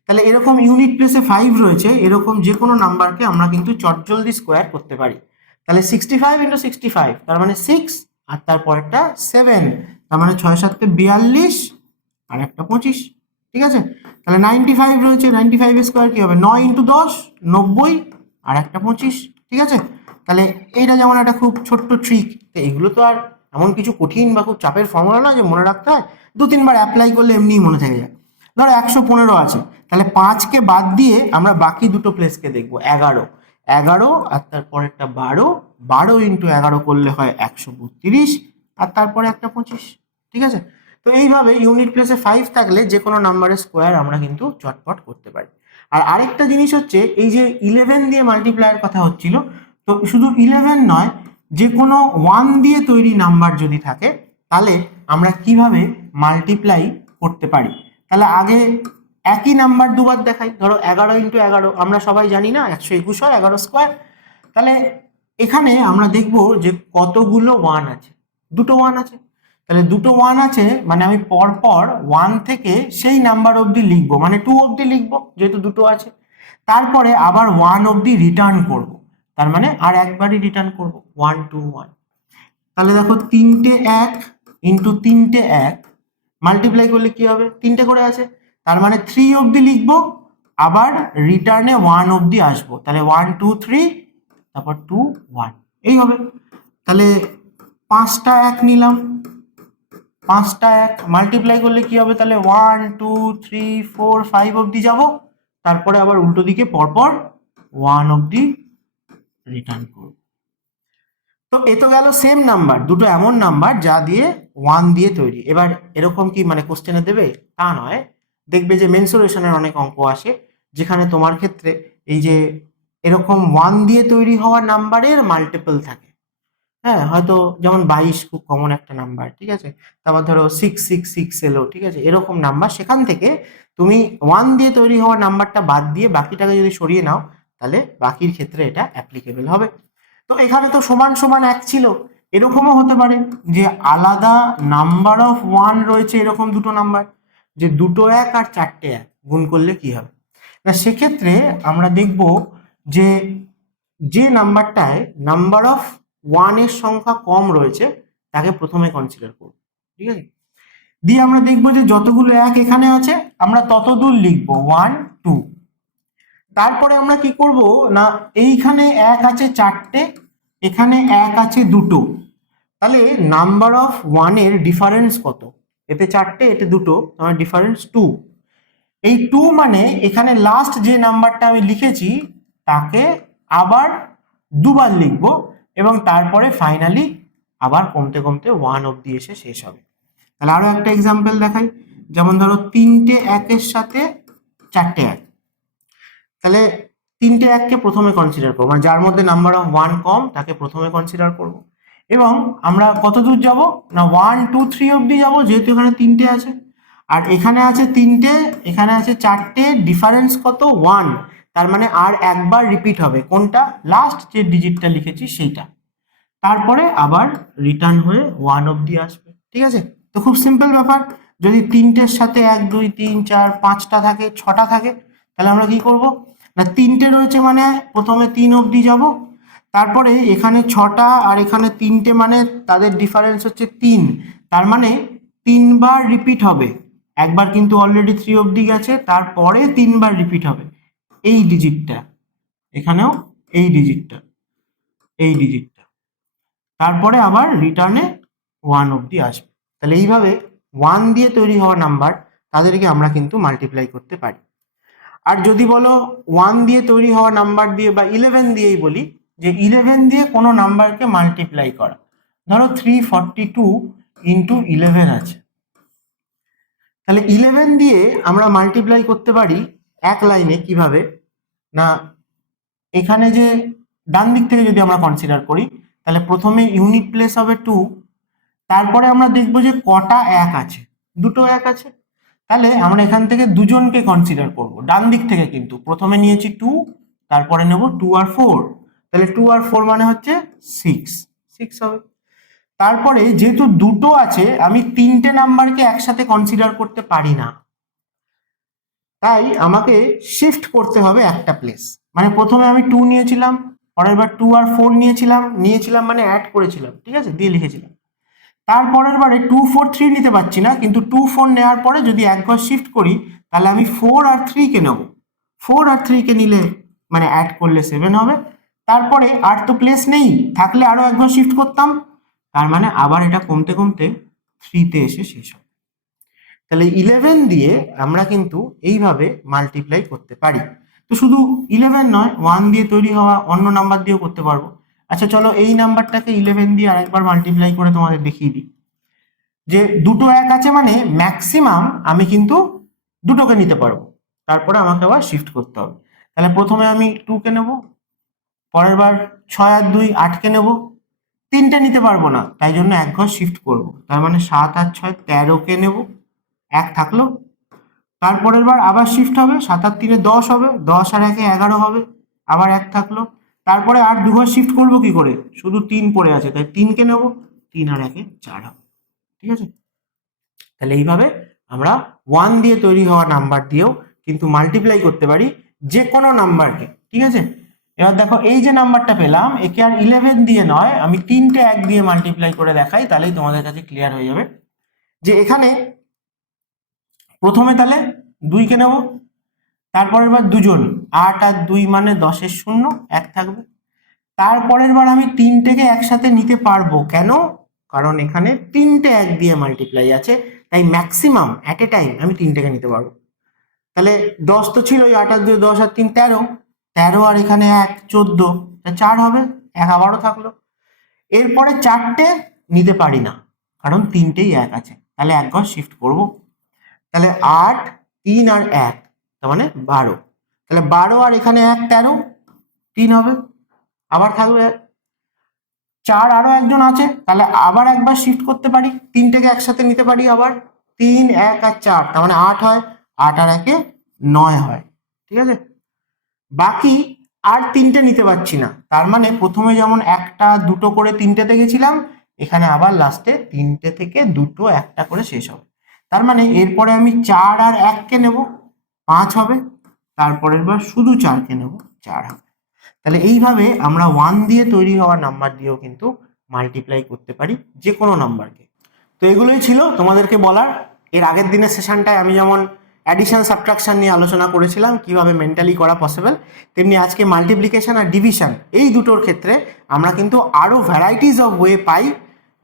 তাহলে এরকম ইউনিট প্লেসে 5 রয়েছে, এরকম যে কোনো নাম্বারকে আমরা কিন্তু চটজলদি স্কোয়ার করতে পারি। তাহলে 65 ইন্টু 65 তার মানে 6, আর তারপরটা 7, তার মানে 6 7 42 আর একটা 25। ঠিক আছে, তাহলে 95 রয়েছে, 95 স্কোয়ার কি হবে, 9 ইন্টু 10 90 আর একটা 25। ঠিক আছে, তাহলে এইটা যেমন একটা খুব ছোট্ট ট্রিক। তো এগুলো তো আর এমন কিছু কঠিন বা খুব চাপের ফর্মুলা না যে মনে রাখতে হয়, 2-3 বার অ্যাপ্লাই করলে এমনিই মনে থেকে যায়। ধরো 115 আছে, তাহলে 5কে বাদ দিয়ে আমরা বাকি দুটো প্লেসকে দেখবো। 11 আর তারপরেরটা 12 ইন্টু 11 করলে হয় 132 আর তারপরে একটা 25। ঠিক আছে, তো এইভাবে ইউনিট প্লেসে 5 থাকলে যে কোনো নাম্বারের স্কোয়ার আমরা কিন্তু চটপট করতে পারি। আর আরেকটা জিনিস হচ্ছে, এই যে 11 দিয়ে মাল্টিপ্লাইয়ের কথা হচ্ছিল, তো শুধু 11 নয়, যে কোনো 1 দিয়ে তৈরি নাম্বার যদি থাকে তাহলে আমরা কিভাবে মাল্টিপ্লাই করতে পারি। তাহলে আগে একই নাম্বার দুবার দেখাই। ধরো 11 ইন্টু 11 আমরা সবাই জানি না 121 হয় 11 স্কোয়ার। তাহলে এখানে আমরা দেখব যে কতগুলো 1 আছে, দুটো 1 আছে। তাহলে দুটো 1 আছে মানে আমি পরপর 1 থেকে সেই নাম্বার অবধি লিখবো, মানে 2 অবধি লিখবো যেহেতু দুটো আছে। তারপরে আবার 1 অবধি রিটার্ন করব, তার মানে আর একবারই রিটার্ন করব 1 2 1। তাহলে দেখো 3টে 1 ইন্টু 3টে 1 মাল্টিপ্লাই করলে কি হবে, 3টে করে আছে, তার মানে 3 অবধি লিখবো, আবার রিটার্নে 1 অবধি আসবো। তাহলে 1 2 3 তারপর 2 1 এই হবে। তাহলে 5টা 1 নিলাম, 5টা 1 মাল্টিপ্লাই করলে কি হবে, তাহলে 1 2 3 4 5 অবধি যাব, তারপরে আবার উল্টো দিকে পরপর 1 অবধি রিটার্ন করব। তো এ তো গেল সেম নাম্বার, দুটো এমন নাম্বার যা দিয়ে 1 দিয়ে তৈরি। এবার এরকম কি মানে কোশ্চেনে দেবে তা নয়, দেখবে যে মেনসুরেশনের অনেক অঙ্ক আসে যেখানে তোমার ক্ষেত্রে এই যে এরকম 1 দিয়ে তৈরি হওয়া নাম্বারের মাল্টিপল থাকে। হ্যাঁ, হয়তো যেমন 22 খুব কমন একটা নাম্বার, ঠিক আছে, তারপর ধরো 666 এলো, ঠিক আছে, এরকম নাম্বার। সেখান থেকে তুমি 1 দিয়ে তৈরি হওয়া নাম্বারটা বাদ দিয়ে বাকিটাকে যদি সরিয়ে নাও তাহলে বাকির ক্ষেত্রে এটা অ্যাপ্লিকেবল হবে। তো এখানে তো সমান সমান 1 ছিল, এরকমও হতে পারে যে আলাদা নাম্বার অফ 1 রয়েছে এরকম দুটো নাম্বার, যে দুটো 1 আর 4টে 1 গুণ করলে কি হবে। না সেক্ষেত্রে আমরা দেখব যে যে নাম্বারটায় নাম্বার অফ 1 এর সংখ্যা কম রয়েছে তাকে প্রথমে কনসিডার করব। ঠিক আছে, দিয়ে আমরা দেখবো যে যতগুলো 1 এখানে আছে আমরা ততদূর লিখবো 1 2। তারপরে আমরা কি করব না, এইখানে 1 আছে 4টে, এখানে 1 আছে 2টো, তাহলে নাম্বার অফ 1 এর ডিফারেন্স কত, এতে 4টে এতে 2টো, আমার ডিফারেন্স 2। এই 2 মানে এখানে লাস্ট যে নাম্বারটা আমি লিখেছি তাকে আবার দুবার লিখব, এবং তারপরে ফাইনালি আবার কমতে কমতে 1 অবধি এসে শেষ হবে। তাহলে আরো একটা এক্সাম্পল দেখাই, যেমন ধরো 3টে 1 এর সাথে 4টে 1, তাহলে 3টে 1কে প্রথমে কনসিডার করবো, মানে যার মধ্যে নাম্বার অফ 1 কম তাকে প্রথমে কনসিডার করব। এবং আমরা কত দূর যাব না 1 2 3 অবধি যাব, যেহেতু এখানে 3টে আছে, আর এখানে আছে 3টে, এখানে আছে 4টে, ডিফারেন্স কত 1, তার মানে আর একবার রিপিট হবে কোনটা, লাস্ট যে ডিজিটটা লিখেছি সেইটা, তারপরে আবার রিটার্ন হয়ে 1 অবধি আসবে। ঠিক আছে, তো খুব সিম্পল ব্যাপার। যদি 3টের সাথে 1 2 3 4 5টা থাকে, 6টা থাকে, তাহলে আমরা কি করব না 3টে রয়েছে মানে প্রথমে 3 অবধি যাব, তারপরে এখানে 6টা আর এখানে 3টে মানে তাদের ডিফারেন্স হচ্ছে 3, তার মানে 3বার রিপিট হবে। একবার কিন্তু অলরেডি 3 অবধি গেছে, তারপরে 3বার রিপিট হবে এই ডিজিটটা, এখানেও এই ডিজিটটা, এই ডিজিটটা, তারপরে আবার রিটার্নে 1 অবধি আসবে। তাহলে এইভাবে 1 দিয়ে তৈরি হওয়া নাম্বার তাদেরকে আমরা কিন্তু মাল্টিপ্লাই করতে পারি। আর যদি বলো 1 দিয়ে তৈরি হওয়া নাম্বার দিয়ে বা 11 দিয়েই বলি, যে 11 দিয়ে কোনো নাম্বারকে মাল্টিপ্লাই করা, ধরো 342 ইন্টু 11 আছে, তাহলে 11 দিয়ে আমরা মাল্টিপ্লাই করতে পারি এক লাইনে কিভাবে না, এখানে যে ডান দিক থেকে যদি আমরা কনসিডার করি তাহলে প্রথমে ইউনিট প্লেস হবে 2, তারপরে আমরা দেখবো যে কটা 1 আছে, দুটো 1 আছে, তাহলে আমরা এখান থেকে দুজনকে কনসিডার করব, ডান দিক থেকে কিন্তু প্রথমে নিয়েছি 2, তারপরে নেব 2 আর 4, তাহলে 2 আর 4 মানে হচ্ছে 6 হবে। তারপরে যেহেতু দুটো আছে, আমি তিনটে নাম্বারকে একসাথে কনসিডার করতে পারি না, তাই আমাকে শিফট করতে হবে একটা প্লেস। মানে প্রথমে আমি 2 নিয়েছিলাম, পরের বার 2 আর 4 নিয়েছিলাম মানে অ্যাড করেছিলাম, ঠিক আছে, দিয়ে লিখেছিলাম। তারপরের বারে 2 4 3 নিতে পারছি না, কিন্তু 2 4 নেওয়ার পরে যদি এক ঘর শিফট করি তাহলে আমি 4 আর 3 কে নেব। 4 আর 3 কে নিলে মানে অ্যাড করলে 7 হবে। তারপরে আর তো প্লেস নেই, থাকলে আরো এক ঘর শিফট করতাম, তার মানে আবার এটা কমতে কমতে 3 তে এসে শেষ হবে। তাহলে 11 দিয়ে আমরা কিন্তু এইভাবে মাল্টিপ্লাই করতে পারি। তো শুধু 11 নয়, 1 দিয়ে তৈরি হওয়া অন্য নাম্বার দিয়েও করতে পারবো। আচ্ছা চলো এই নাম্বারটাকে 11 দিয়ে আরেকবার মাল্টিপ্লাই করে তোমাদের দেখিয়ে দিই। যে দুটো এক আছে মানে ম্যাক্সিমাম আমি কিন্তু দুটোকে নিতে পারবো, তারপরে আমাকে আবার শিফট করতে হবে। তাহলে প্রথমে আমি 2 কে নেব, পরের বার 6 আর 2 8 কে নেব, তিনটে নিতে পারবো না, তাই জন্য এক ঘর শিফট করব, তার মানে 7 আর 6 13 কে নেব, এক থাকলো। তারপরের বার আবার শিফট হবে, 7 আর 3 10 হবে, 10 আর 1 11 হবে, আবার এক থাকলো। তারপরে আর দু ঘর শিফট করবো কি করে, শুধু 3 পড়ে আছে, তাই 3 কে নেব, 3 আর 1 4 হবে, ঠিক আছে। তাহলে এইভাবে আমরা 1 দিয়ে তৈরি হওয়া নাম্বার দিয়েও কিন্তু মাল্টিপ্লাই করতে পারি যে কোনো নাম্বারকে, ঠিক আছে। এবার দেখো এই যে নাম্বারটা পেলাম, একে আর 11 দিয়ে নয়, আমি তিনটে এক দিয়ে মাল্টিপ্লাই করে দেখাই, তাহলেই তোমাদের কাছে ক্লিয়ার হয়ে যাবে। যে এখানে প্রথমে তাহলে 2 কে নেব, তারপরের বার দুজন, 8 আর 2 মানে 10 এর 0 এক থাকবে। তারপরের বার আমি তিনটেকে একসাথে নিতে পারবো, কেন, কারণ এখানে তিনটে এক দিয়ে মাল্টিপ্লাই আছে, তাই ম্যাক্সিমাম অ্যাট এ টাইম আমি তিনটেকে নিতে পারবো। তাহলে 10 তো ছিলই, 8 আর 2 10 আর 3 13, 13 আর এখানে 1 14, 4 হবে, এক আবারও থাকলো। এরপরে চারটে নিতে পারি না, কারণ তিনটেই এক আছে, তাহলে এক ঘর শিফট করব। তাহলে 8 3 আর 1 তার মানে 12, তাহলে 12 আর এখানে 1 13, 3 হবে, আবার থাকবে 4, আরো একজন আছে, তাহলে আবার একবার শিফট করতে পারি, তিনটেকে একসাথে নিতে পারি আবার, 3 1 আর 4 তার মানে 8 হয়, 8 আর 1 9 হয়, ঠিক আছে। বাকি আর তিনটে নিতে পারছি না, তার মানে প্রথমে যেমন একটা দুটো করে তিনটেতে গেছিলাম, এখানে আবার লাস্টে তিনটে থেকে দুটো একটা করে শেষ হবে। তার মানে এরপরে আমি 4 আর 1 কে নেব, 5 হবে, তারপরের বার শুধু 4 কে নেব, 4 হবে। তাহলে এইভাবে আমরা 1 দিয়ে তৈরি হওয়া নাম্বার দিয়েও কিন্তু মাল্টিপ্লাই করতে পারি যে কোনো নাম্বারকে। তো এগুলোই ছিল তোমাদেরকে বলার। এর আগের দিনের সেশনটায় আমি যেমন অ্যাডিশন সাবট্রাকশন নিয়ে আলোচনা করেছিলাম কিভাবে মেন্টালি করা পসিবল, তেমনি আজকে মাল্টিপ্লিকেশন আর ডিভিশন এই দুটোর ক্ষেত্রে আমরা কিন্তু আরও ভ্যারাইটিস অফ ওয়ে পাই,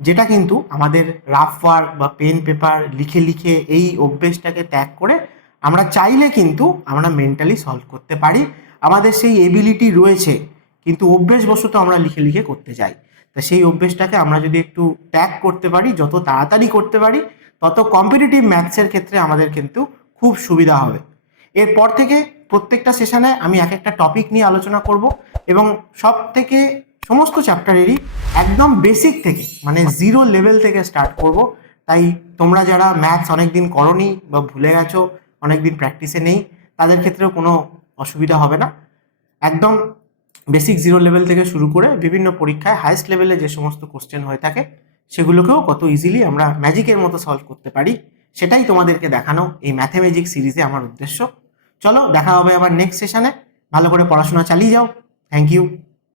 যেটা কিন্তু আমাদের রাফ ওয়ার্ক বা পেন পেপার লিখে লিখে এই অভ্যেসটাকে ত্যাগ করে আমরা চাইলে কিন্তু আমরা মেন্টালি সলভ করতে পারি। আমাদের সেই এবিলিটি রয়েছে, কিন্তু অভ্যেসবশত আমরা লিখে লিখে করতে চাই। তা সেই অভ্যেসটাকে আমরা যদি একটু ত্যাগ করতে পারি, যত তাড়াতাড়ি করতে পারি, তত কম্পিটিটিভ ম্যাথসের ক্ষেত্রে আমাদের কিন্তু খুব সুবিধা হবে। এরপর থেকে প্রত্যেকটা সেশনে আমি এক একটা টপিক নিয়ে আলোচনা করব, এবং সব থেকে সমস্ত চ্যাপ্টারেরই একদম বেসিক থেকে মানে জিরো লেভেল থেকে স্টার্ট করব। তাই তোমরা যারা ম্যাথস অনেকদিন করনি বা ভুলে গেছো, অনেকদিন প্র্যাকটিসে নেই, তাদের ক্ষেত্রেও কোনো অসুবিধা হবে না। একদম বেসিক জিরো লেভেল থেকে শুরু করে বিভিন্ন পরীক্ষায় হাইস্ট লেভেলে যে সমস্ত কোশ্চেন হয়ে থাকে সেগুলোকেও কত ইজিলি আমরা ম্যাজিকের মতো সলভ করতে পারি, সেটাই তোমাদেরকে দেখানো এই ম্যাথমেজিক সিরিজে আমার উদ্দেশ্য। চলো দেখা হবে আবার নেক্সট সেশনে, ভালো করে পড়াশোনা চালিয়ে যাও। Thank you.